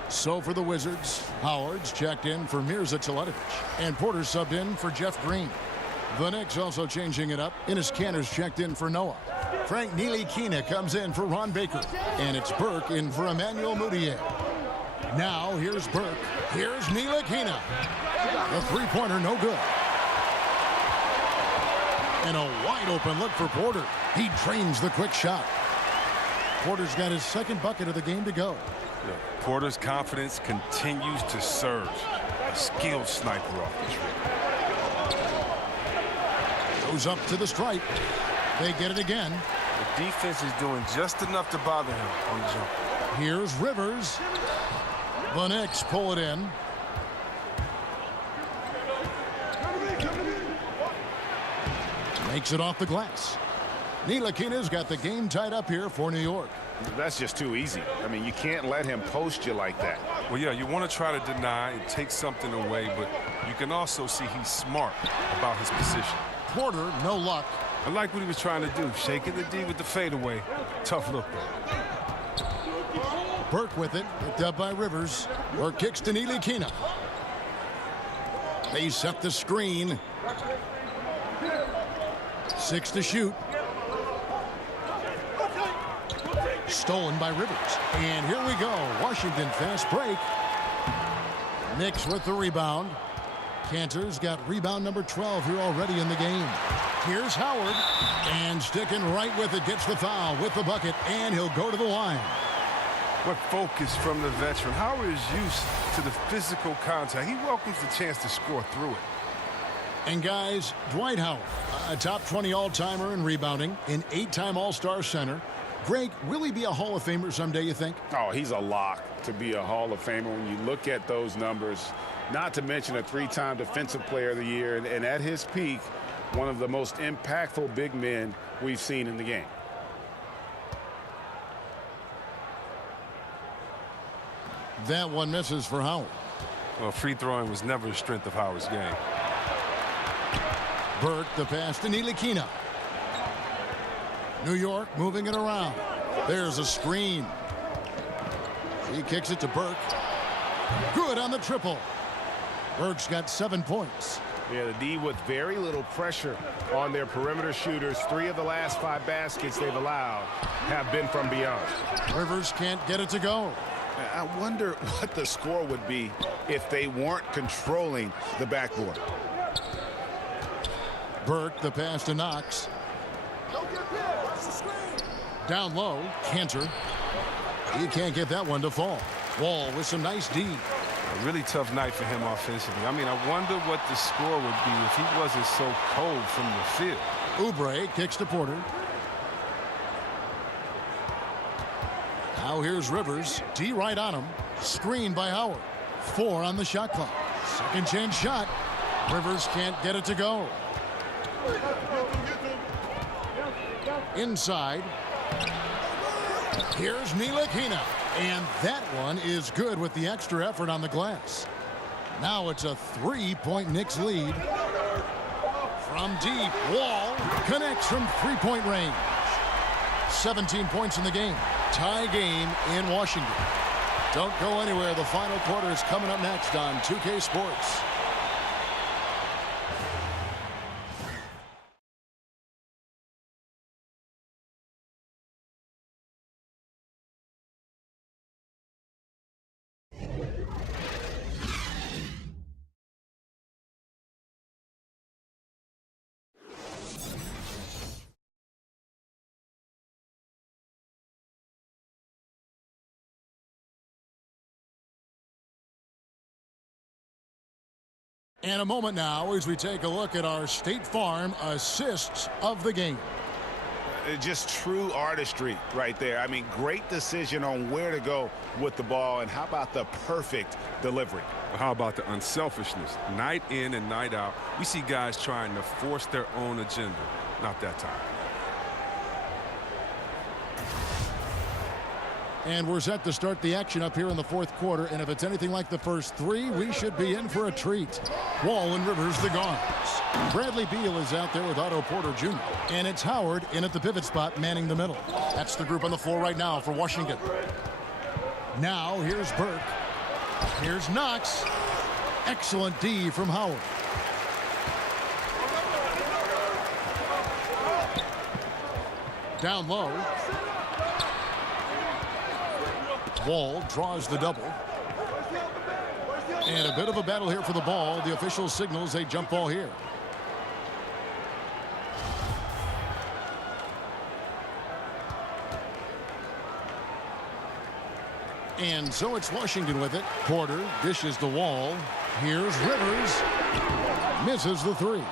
So for the Wizards, Howard's checked in for Mirza Toledovich, and Porter subbed in for Jeff Green. The Knicks also changing it up. Enes Kanter's checked in for Noah. Frank Ntilikina comes in for Ron Baker, and it's Burke in for Emmanuel Moutier. Now here's Burke. Here's Ntilikina. The three-pointer no good. And a wide open look for Porter. He drains the quick shot. Porter's got his second bucket of the game to go. Porter's confidence continues to surge. A skilled sniper off the tree. Goes up to the stripe. They get it again. The defense is doing just enough to bother him on the jump. Here's Rivers. The Knicks pull it in. Makes it off the glass. Ntilikina's got the game tied up here for New York. That's just too easy. I mean, you can't let him post you like that. Well, yeah, you want to try to deny and take something away, but you can also see he's smart about his position. Porter, no luck. I like what he was trying to do, shaking the D with the fadeaway. Tough look, though. Burke with it, picked up by Rivers. Burke kicks to Ntilikina. They set the screen. 6 to shoot. Stolen by Rivers. And here we go. Washington fast break. Knicks with the rebound. Cantor's got rebound number 12 here already in the game. Here's Howard. And sticking right with it. Gets the foul with the bucket. And he'll go to the line. What focus from the veteran. Howard is used to the physical contact. He welcomes the chance to score through it. And guys, Dwight Howard, a top 20 all-timer in rebounding, an 8-time All-Star center. Greg, will he be a Hall of Famer someday, you think? Oh, he's a lock to be a Hall of Famer when you look at those numbers. Not to mention a 3-time Defensive Player of the Year. And at his peak, one of the most impactful big men we've seen in the game. That one misses for Howard. Well, free throwing was never a strength of Howard's game. Burke, the pass to Ntilikina. New York moving it around. There's a screen. He kicks it to Burke. Good on the triple. Burke's got 7 points. Yeah, the D with very little pressure on their perimeter shooters. 3 of the last 5 baskets they've allowed have been from beyond. Rivers can't get it to go. I wonder what the score would be if they weren't controlling the backboard. Burke, the pass to Knox. Down low, Cantor. He can't get that one to fall. Wall with some nice D. A really tough night for him offensively. I mean, I wonder what the score would be if he wasn't so cold from the field. Oubre kicks to Porter. Now here's Rivers. D right on him. Screened by Howard. 4 on the shot clock. Second chance shot. Rivers can't get it to go. Inside. Here's Ntilikina. And that one is good with the extra effort on the glass. Now it's a 3-point Knicks lead. From deep, Wall connects from 3-point range. 17 points in the game. Tie game in Washington. Don't go anywhere. The final quarter is coming up next on 2K Sports. And a moment now as we take a look at our State Farm assists of the game. Just true artistry right there. I mean, great decision on where to go with the ball. And how about the perfect delivery? How about the unselfishness? Night in and night out, we see guys trying to force their own agenda. Not that time. And we're set to start the action up here in the 4th quarter. And if it's anything like the first 3, we should be in for a treat. Wall and Rivers the guards. Bradley Beal is out there with Otto Porter Jr. And it's Howard in at the pivot spot manning the middle. That's the group on the floor right now for Washington. Now here's Burke. Here's Knox. Excellent D from Howard. Down low. Wall draws the double. And a bit of a battle here for the ball. The official signals a jump ball here. And so it's Washington with it. Porter dishes the Wall. Here's Rivers. Misses the 3.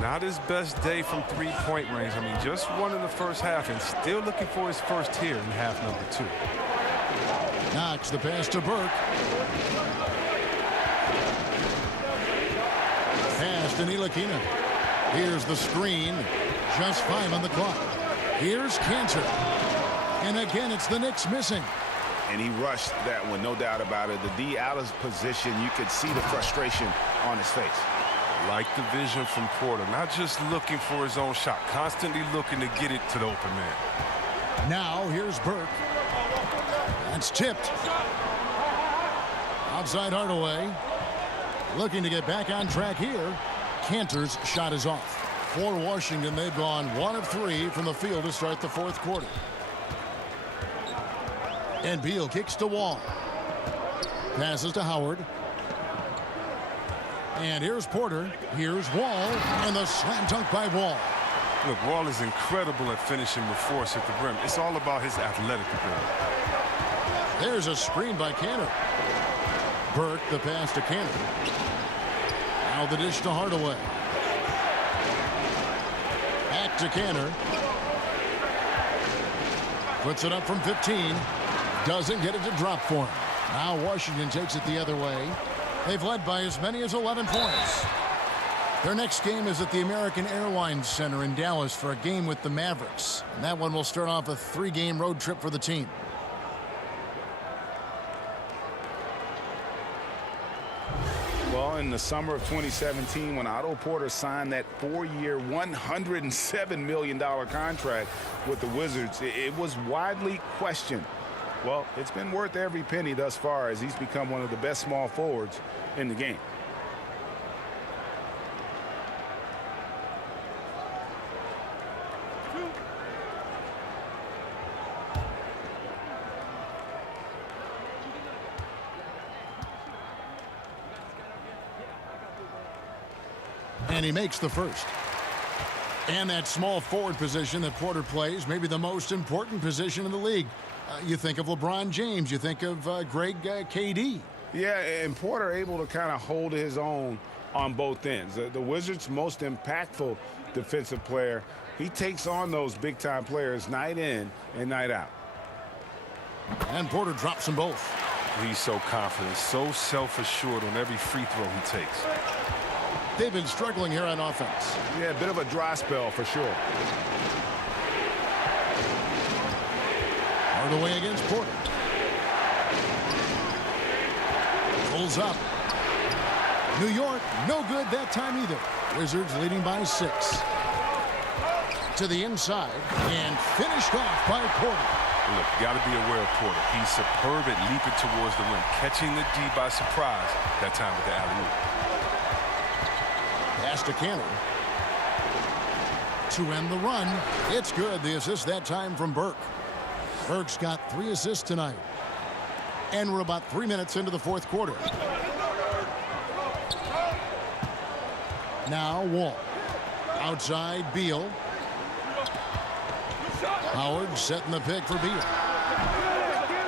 Not his best day from 3-point range. I mean, just one in the first half and still looking for his first here in half number 2. Knox the pass to Burke. Pass to Ntilikina. Here's the screen. Just 5 on the clock. Here's Cantor. And again, it's the Knicks missing. And he rushed that one, no doubt about it. The D out of position, you could see the frustration on his face. I like the vision from Porter. Not just looking for his own shot, constantly looking to get it to the open man. Now here's Burke. That's tipped. Outside Hardaway. Looking to get back on track here. Cantor's shot is off. For Washington, they've gone 1 of 3 from the field to start the fourth quarter. And Beal kicks to Wall. Passes to Howard. And here's Porter. Here's Wall. And the slam dunk by Wall. Look, Wall is incredible at finishing with force at the rim. It's all about his athletic ability. There's a screen by Cantor. Burke, the pass to Cantor. Now the dish to Hardaway. Back to Cantor. Puts it up from 15. Doesn't get it to drop for him. Now Washington takes it the other way. They've led by as many as 11 points. Their next game is at the American Airlines Center in Dallas for a game with the Mavericks. And that one will start off a 3-game road trip for the team. Well, in the summer of 2017, when Otto Porter signed that 4-year, $107 million contract with the Wizards, it was widely questioned. Well, it's been worth every penny thus far as he's become one of the best small forwards in the game. And he makes the first. And that small forward position that Porter plays, maybe the most important position in the league. You think of LeBron James. You think of Greg KD. Yeah, and Porter able to kind of hold his own on both ends. The Wizards' most impactful defensive player. He takes on those big-time players night in and night out. And Porter drops them both. He's so confident, so self-assured on every free throw he takes. They've been struggling here on offense. Yeah, a bit of a dry spell for sure. Hardaway against Porter. Pulls up. New York, no good that time either. Wizards leading by 6. To the inside and finished off by Porter. Look, you got to be aware of Porter. He's superb at leaping towards the rim, catching the D by surprise that time with the alley-oop. Pass to Cantor. To end the run. It's good. The assist that time from Burke. Burke's got 3 assists tonight. And we're about 3 minutes into the fourth quarter. Now Wall. Outside Beal. Howard setting the pick for Beal.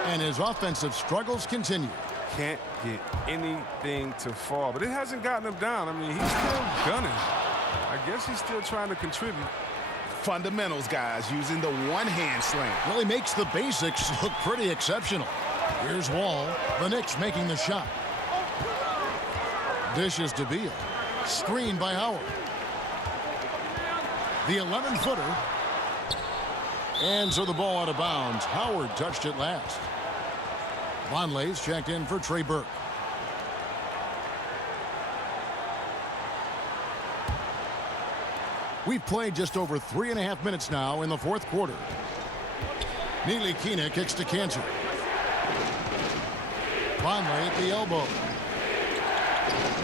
And his offensive struggles continue. Can't get anything to fall, but it hasn't gotten him down. I mean, he's still gunning. I guess he's still trying to contribute. Fundamentals, guys, using the one-hand slam. Really makes the basics look pretty exceptional. Here's Wall. The Knicks making the shot. Dishes to Beal. Screened by Howard. The 11-footer. And so the ball out of bounds. Howard touched it last. Vonleh's checked in for Trey Burke. We've played just over 3.5 minutes now in the fourth quarter. Ntilikina kicks to Cantor. Vonleh at the elbow.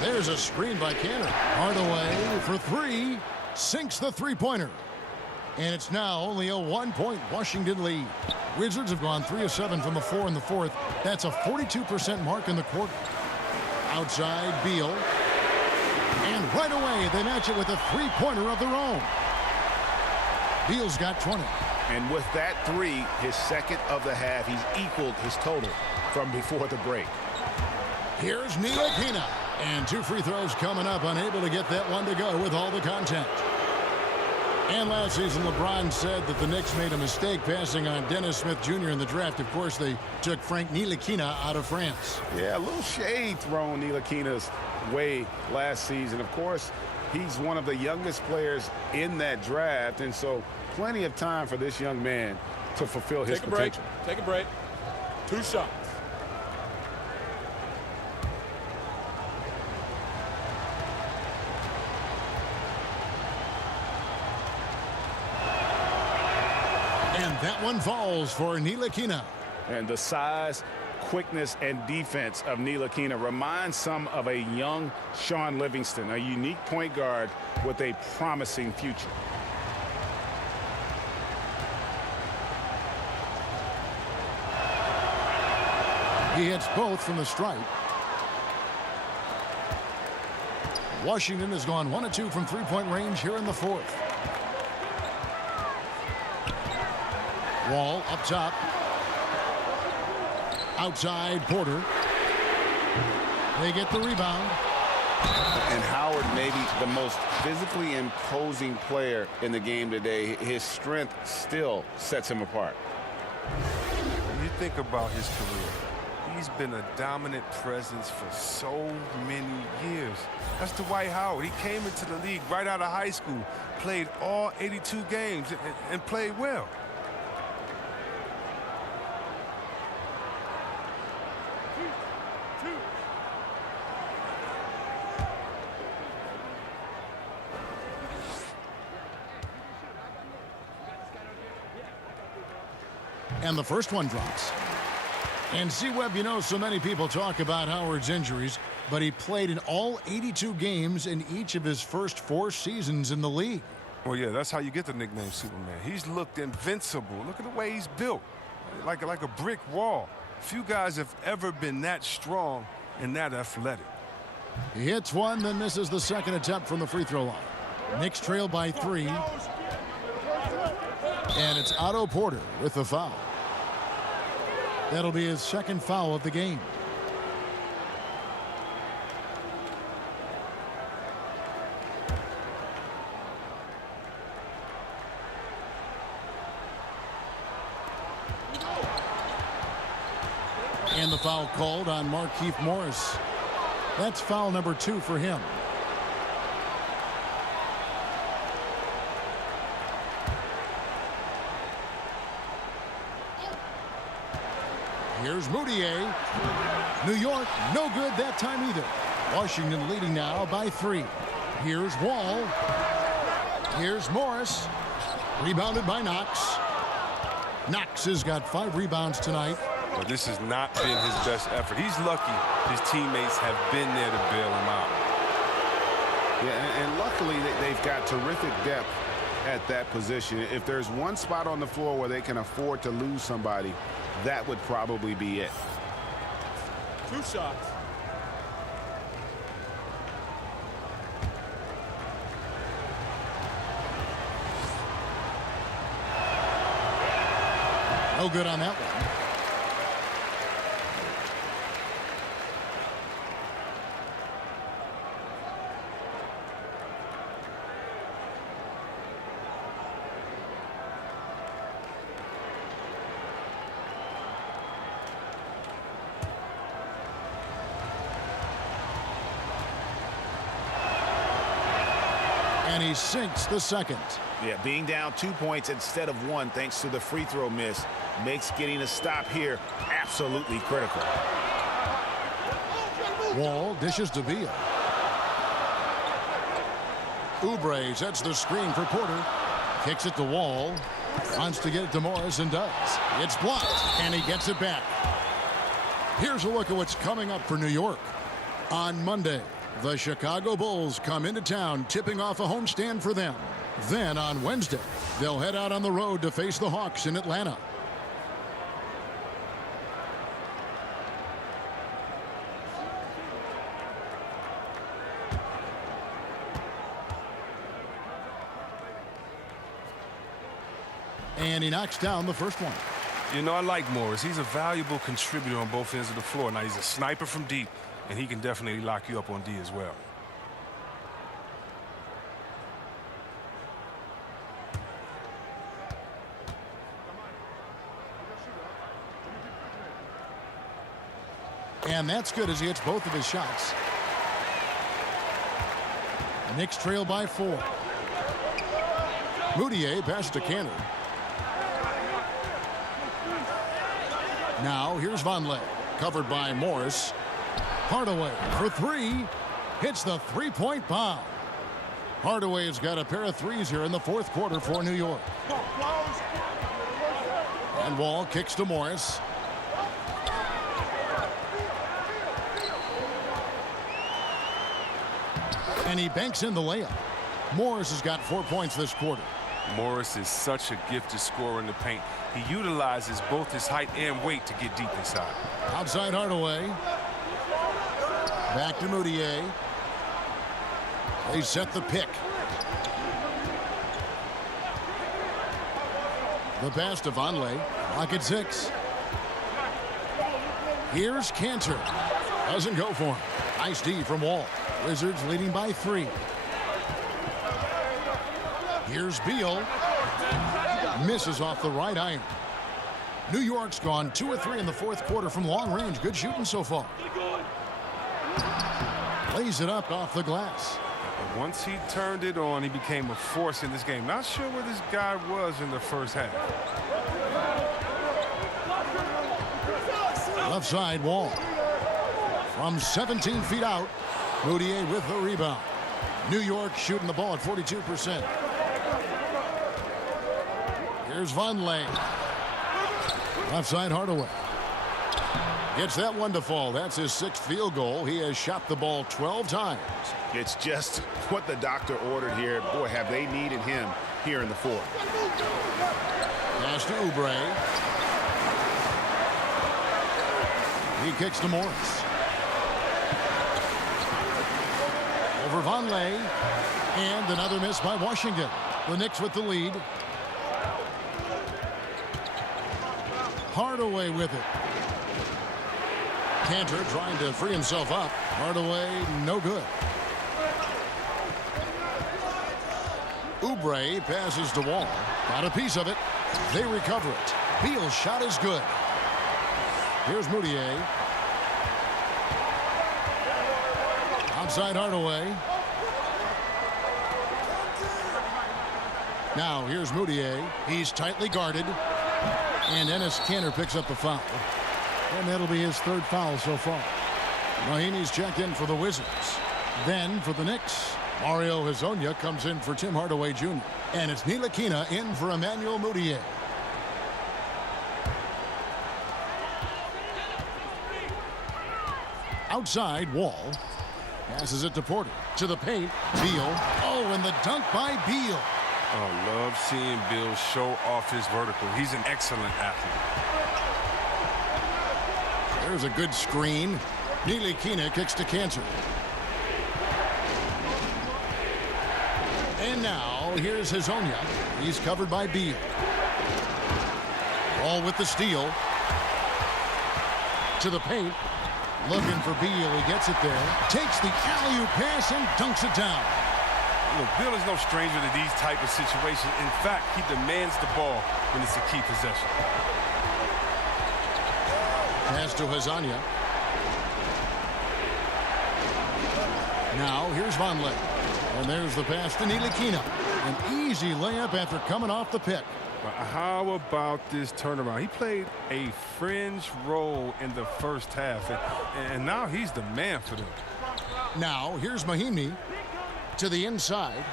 There's a screen by Cantor. Hardaway for 3. Sinks the three-pointer. And it's now only a 1-point Washington lead. Wizards have gone 3 of 7 from the floor in the fourth. That's a 42% mark in the quarter. Outside Beal. And right away, they match it with a three-pointer of their own. Beal's got 20. And with that 3, his second of the half, he's equaled his total from before the break. Here's Ntilikina. And 2 free throws coming up, unable to get that one to go with all the contact. And last season, LeBron said that the Knicks made a mistake passing on Dennis Smith Jr. in the draft. Of course, they took Frank Ntilikina out of France. Yeah, a little shade thrown Ntilikina's way last season. Of course, he's one of the youngest players in that draft, and so plenty of time for this young man to fulfill his potential. Take a break. 2 shots. And that one falls for Ntilikina. And the size, quickness, and defense of Ntilikina reminds some of a young Sean Livingston, a unique point guard with a promising future. He hits both from the stripe. Washington has gone 1 of 2 from three-point range here in the fourth. Wall up top. Outside Porter. They get the rebound. And Howard may be the most physically imposing player in the game today. His strength still sets him apart. When you think about his career, he's been a dominant presence for so many years. That's Dwight Howard. He came into the league right out of high school, played all 82 games, and played well. And the first one drops. And C-Webb, you know, so many people talk about Howard's injuries, but he played in all 82 games in each of his first 4 seasons in the league. Well, yeah, that's how you get the nickname Superman. He's looked invincible. Look at the way he's built, like a brick wall. Few guys have ever been that strong and that athletic. He hits one, then misses the second attempt from the free throw line. Knicks trail by 3. And it's Otto Porter with the foul. That'll be his second foul of the game. And the foul called on Markieff Morris. That's foul number 2 for him. Here's Moutier. New York, no good that time either. Washington leading now by 3. Here's Wall. Here's Morris. Rebounded by Knox. Knox has got 5 rebounds tonight. But this has not been his best effort. He's lucky his teammates have been there to bail him out. Yeah, and luckily they've got terrific depth at that position. If there's one spot on the floor where they can afford to lose somebody, that would probably be it. 2 shots. No good on that one. And he sinks the second. Yeah, being down 2 points instead of 1 thanks to the free throw miss makes getting a stop here absolutely critical. Wall dishes to Beal. Oubre sets the screen for Porter. Kicks it to Wall. Wants to get it to Morris and does. It's blocked, and he gets it back. Here's a look at what's coming up for New York. On Monday, the Chicago Bulls come into town, tipping off a homestand for them. Then on Wednesday, they'll head out on the road to face the Hawks in Atlanta. And he knocks down the first one. You know, I like Morris. He's a valuable contributor on both ends of the floor. Now, he's a sniper from deep, and he can definitely lock you up on D as well. And that's good as he hits both of his shots. Knicks trail by 4. Moutier passes to Cantor. Now here's Vonleh, covered by Morris. Hardaway for 3. Hits the three-point bomb. Hardaway has got a pair of threes here in the fourth quarter for New York. And Wall kicks to Morris. And he banks in the layup. Morris has got 4 points this quarter. Morris is such a gifted scorer in the paint. He utilizes both his height and weight to get deep inside. Outside Hardaway. Back to Moutier. They set the pick. The pass to Vonleh. Lock at 6. Here's Cantor. Doesn't go for him. Nice D from Wall. Wizards leading by 3. Here's Beal. Misses off the right iron. New York's gone 2 of 3 in the fourth quarter from long range. Good shooting so far. Lays it up off the glass. Once he turned it on, he became a force in this game. Not sure where this guy was in the first half. Left side, Wall. From 17 feet out, Moutier with the rebound. New York shooting the ball at 42%. Here's Vonleh. Left side, Hardaway. Gets that one to fall. That's his 6th field goal. He has shot the ball 12 times. It's just what the doctor ordered here. Boy, have they needed him here in the fourth. Pass to Oubre. He kicks to Morris. Over Vonleh. And another miss by Washington. The Knicks with the lead. Hardaway with it. Cantor trying to free himself up. Hardaway, no good. Oubre passes to Wall. Got a piece of it. They recover it. Beal's shot is good. Here's Moutier. Outside Hardaway. Now here's Moutier. He's tightly guarded. And Enes Kanter picks up the foul. And that'll be his 3rd foul so far. Mahinmi's checked in for the Wizards. Then for the Knicks, Mario Hezonja comes in for Tim Hardaway Jr. And it's Ntilikina in for Emmanuel Moutier. Outside, Wall. Passes it to Porter. To the paint, Beal. Oh, and the dunk by Beal. Oh, love seeing Beal show off his vertical. He's an excellent athlete. There's a good screen. Ntilikina kicks to Cantor. And now, here's Hezonja. He's covered by Beal. Ball with the steal. To the paint. Looking for Beal. He gets it there. Takes the alley-oop pass and dunks it down. Look, Beal is no stranger to these type of situations. In fact, he demands the ball when it's a key possession. Pass to Hezonja. Now, here's Vonleh. And there's the pass to Ntilikina. An easy layup after coming off the pick. How about this turnaround? He played a fringe role in the first half, and now he's the man for them. Now, here's Mahinmi to the inside.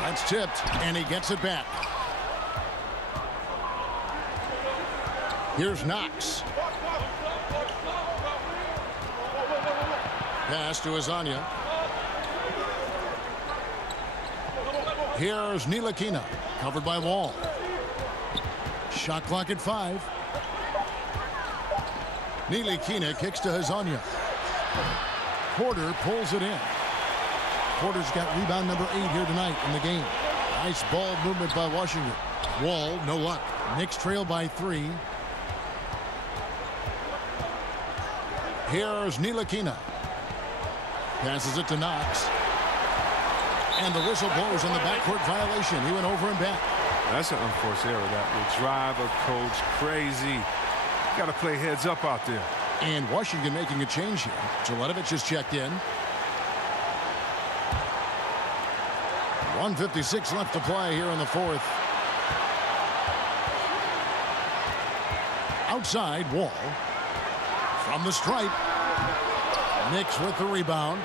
That's tipped, and he gets it back. Here's Knox. Pass to Hezonja. Here's Ntilikina, covered by Wall. Shot clock at 5. Ntilikina kicks to Hezonja. Porter pulls it in. Porter's got rebound number 8 here tonight in the game. Nice ball movement by Washington. Wall, no luck. Knicks trail by 3. Here's Ntilikina. Passes it to Knox. And the whistle blows on the backcourt violation. He went over and back. That's an unforced error. That will drive a coach crazy. Got to play heads up out there. And Washington making a change here. Jeletovic is checked in. 1:56 left to play here in the fourth. Outside, Wall. From the stripe. Knicks with the rebound.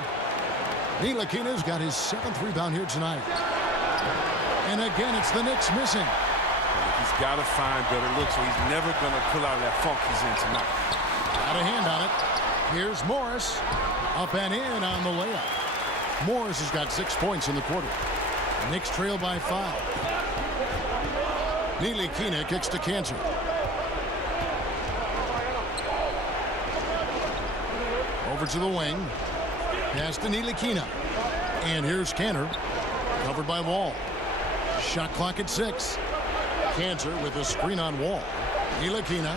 Ntilikina's got his 7th rebound here tonight. And again, it's the Knicks missing. He's got to find better looks, or he's never going to pull out of that funk he's in tonight. Got a hand on it. Here's Morris. Up and in on the layup. Morris has got 6 points in the quarter. Knicks trail by 5. Ntilikina kicks to Cantor. Over to the wing. Pass to Ntilikina. And here's Cantor. Covered by Wall. Shot clock at 6. Cantor with a screen on Wall. Ntilikina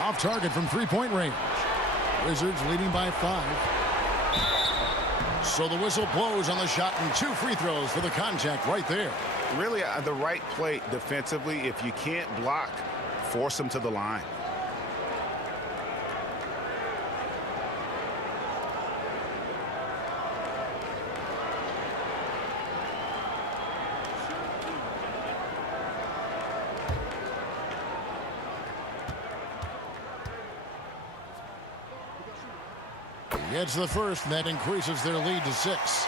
off target from three-point range. Wizards leading by 5. So the whistle blows on the shot and 2 free throws for the contact right there. Really the right play defensively. If you can't block, force them to the line. Gets the first, and that increases their lead to 6.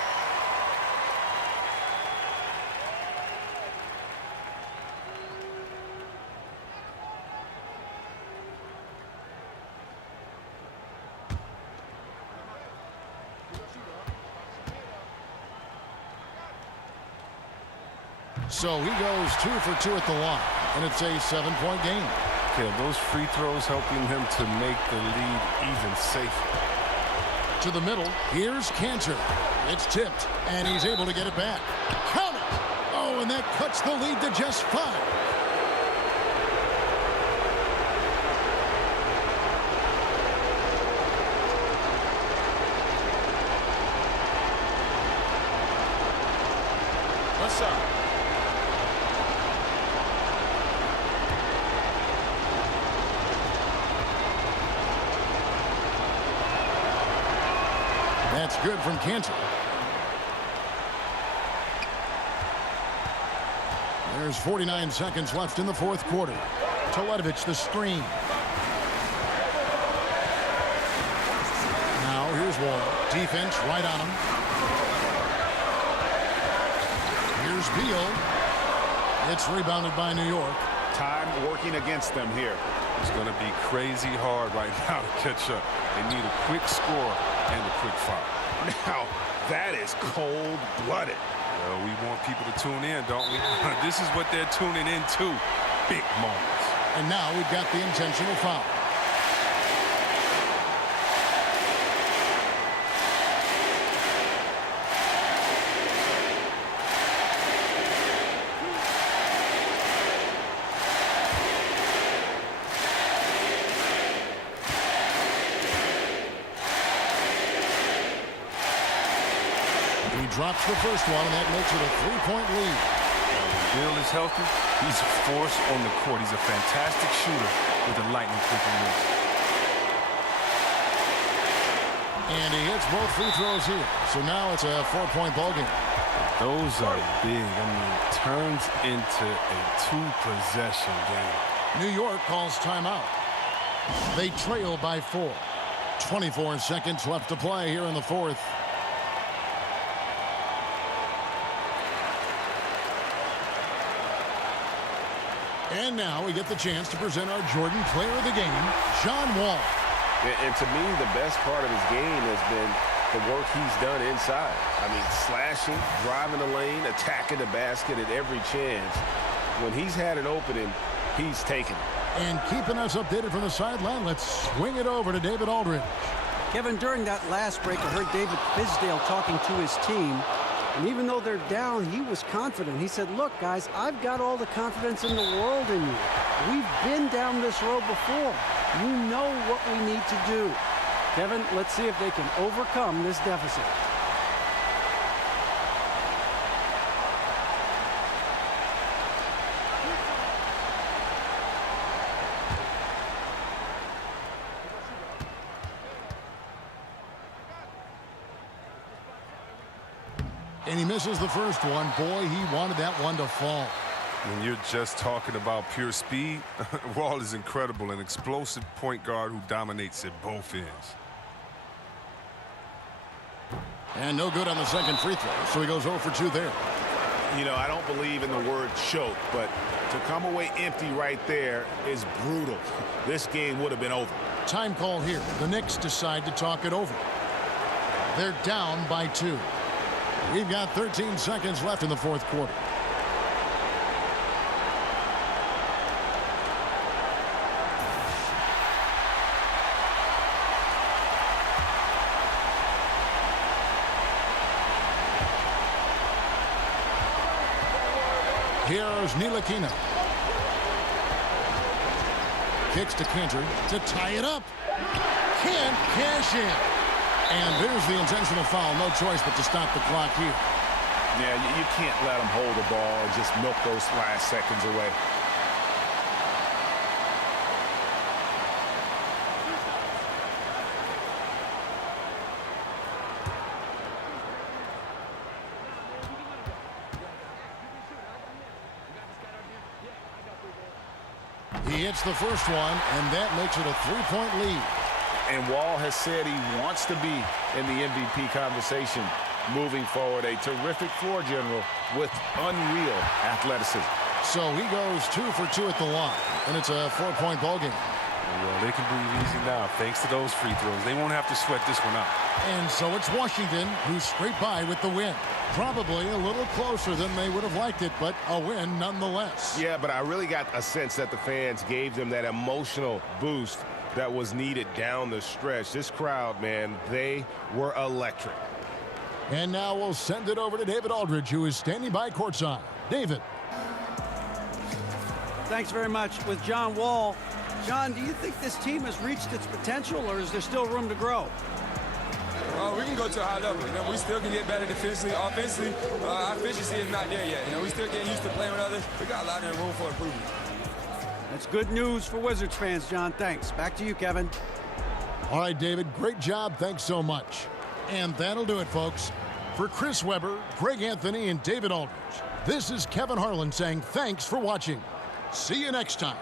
So he goes 2 for 2 at the line, and it's a 7-point game. Yeah, those free throws helping him to make the lead even safer. To the middle, here's Cantor. It's tipped, and he's able to get it back. Count it! Oh, and that cuts the lead to just 5. What's up? That's good from Cantor. There's 49 seconds left in the 4th quarter. Teletovic the screen. Now here's Wall. Defense right on him. Here's Beal. It's rebounded by New York. Time working against them here. It's going to be crazy hard right now to catch up. They need a quick score and a quick foul. Now, that is cold-blooded. Well, we want people to tune in, don't we? This is what they're tuning into. Big moments. And now we've got the intentional foul. He drops the first one, and that makes it a 3-point lead. When Beal is healthy, he's a force on the court. He's a fantastic shooter with a lightning-quick release. And he hits both free throws here. So now it's a 4-point ball game. Those are big. I mean, it turns into a 2-possession game. New York calls timeout. They trail by 4. 24 seconds left to play here in the 4th. And now we get the chance to present our Jordan Player of the Game, John Wall. And to me, the best part of his game has been the work he's done inside. I mean, slashing, driving the lane, attacking the basket at every chance. When he's had an opening, he's taken it. And keeping us updated from the sideline, let's swing it over to David Aldridge. Kevin, during that last break, I heard David Fizdale talking to his team. And even though they're down, he was confident. He said, look, guys, I've got all the confidence in the world in you. We've been down this road before. You know what we need to do. Kevin, let's see if they can overcome this deficit. And he misses the first one. Boy, he wanted that one to fall. When you're just talking about pure speed, Wall is incredible, an explosive point guard who dominates at both ends. And no good on the second free throw, so he goes 0 for 2 there. You know, I don't believe in the word choke, but to come away empty right there is brutal. This game would have been over. Time call here. The Knicks decide to talk it over. They're down by 2. We've got 13 seconds left in the fourth quarter. Here's Ntilikina. Kicks to Cantor to tie it up. Can't cash in. And there's the intentional foul. No choice but to stop the clock here. Yeah, you can't let them hold the ball and just milk those last seconds away. He hits the first one, and that makes it a 3-point lead. And Wall has said he wants to be in the MVP conversation moving forward. A terrific floor general with unreal athleticism. So he goes 2 for 2 at the line, and it's a 4-point ball game. Well, they can breathe easy now thanks to those free throws. They won't have to sweat this one out. And so it's Washington who scraped by with the win. Probably a little closer than they would have liked it, but a win nonetheless. Yeah, but I really got a sense that the fans gave them that emotional boost that was needed down the stretch. This crowd, man, they were electric. And now we'll send it over to David Aldridge, who is standing by courtside. David. Thanks very much. With John Wall. John, do you think this team has reached its potential, or is there still room to grow? We can go to a high level. You know, we still can get better defensively. Offensively, our efficiency is not there yet. You know, we still getting used to playing with others. We got a lot of room for improvement. That's good news for Wizards fans, John. Thanks. Back to you, Kevin. All right, David, great job. Thanks so much. And that'll do it, folks. For Chris Webber, Greg Anthony, and David Aldridge, this is Kevin Harlan saying thanks for watching. See you next time.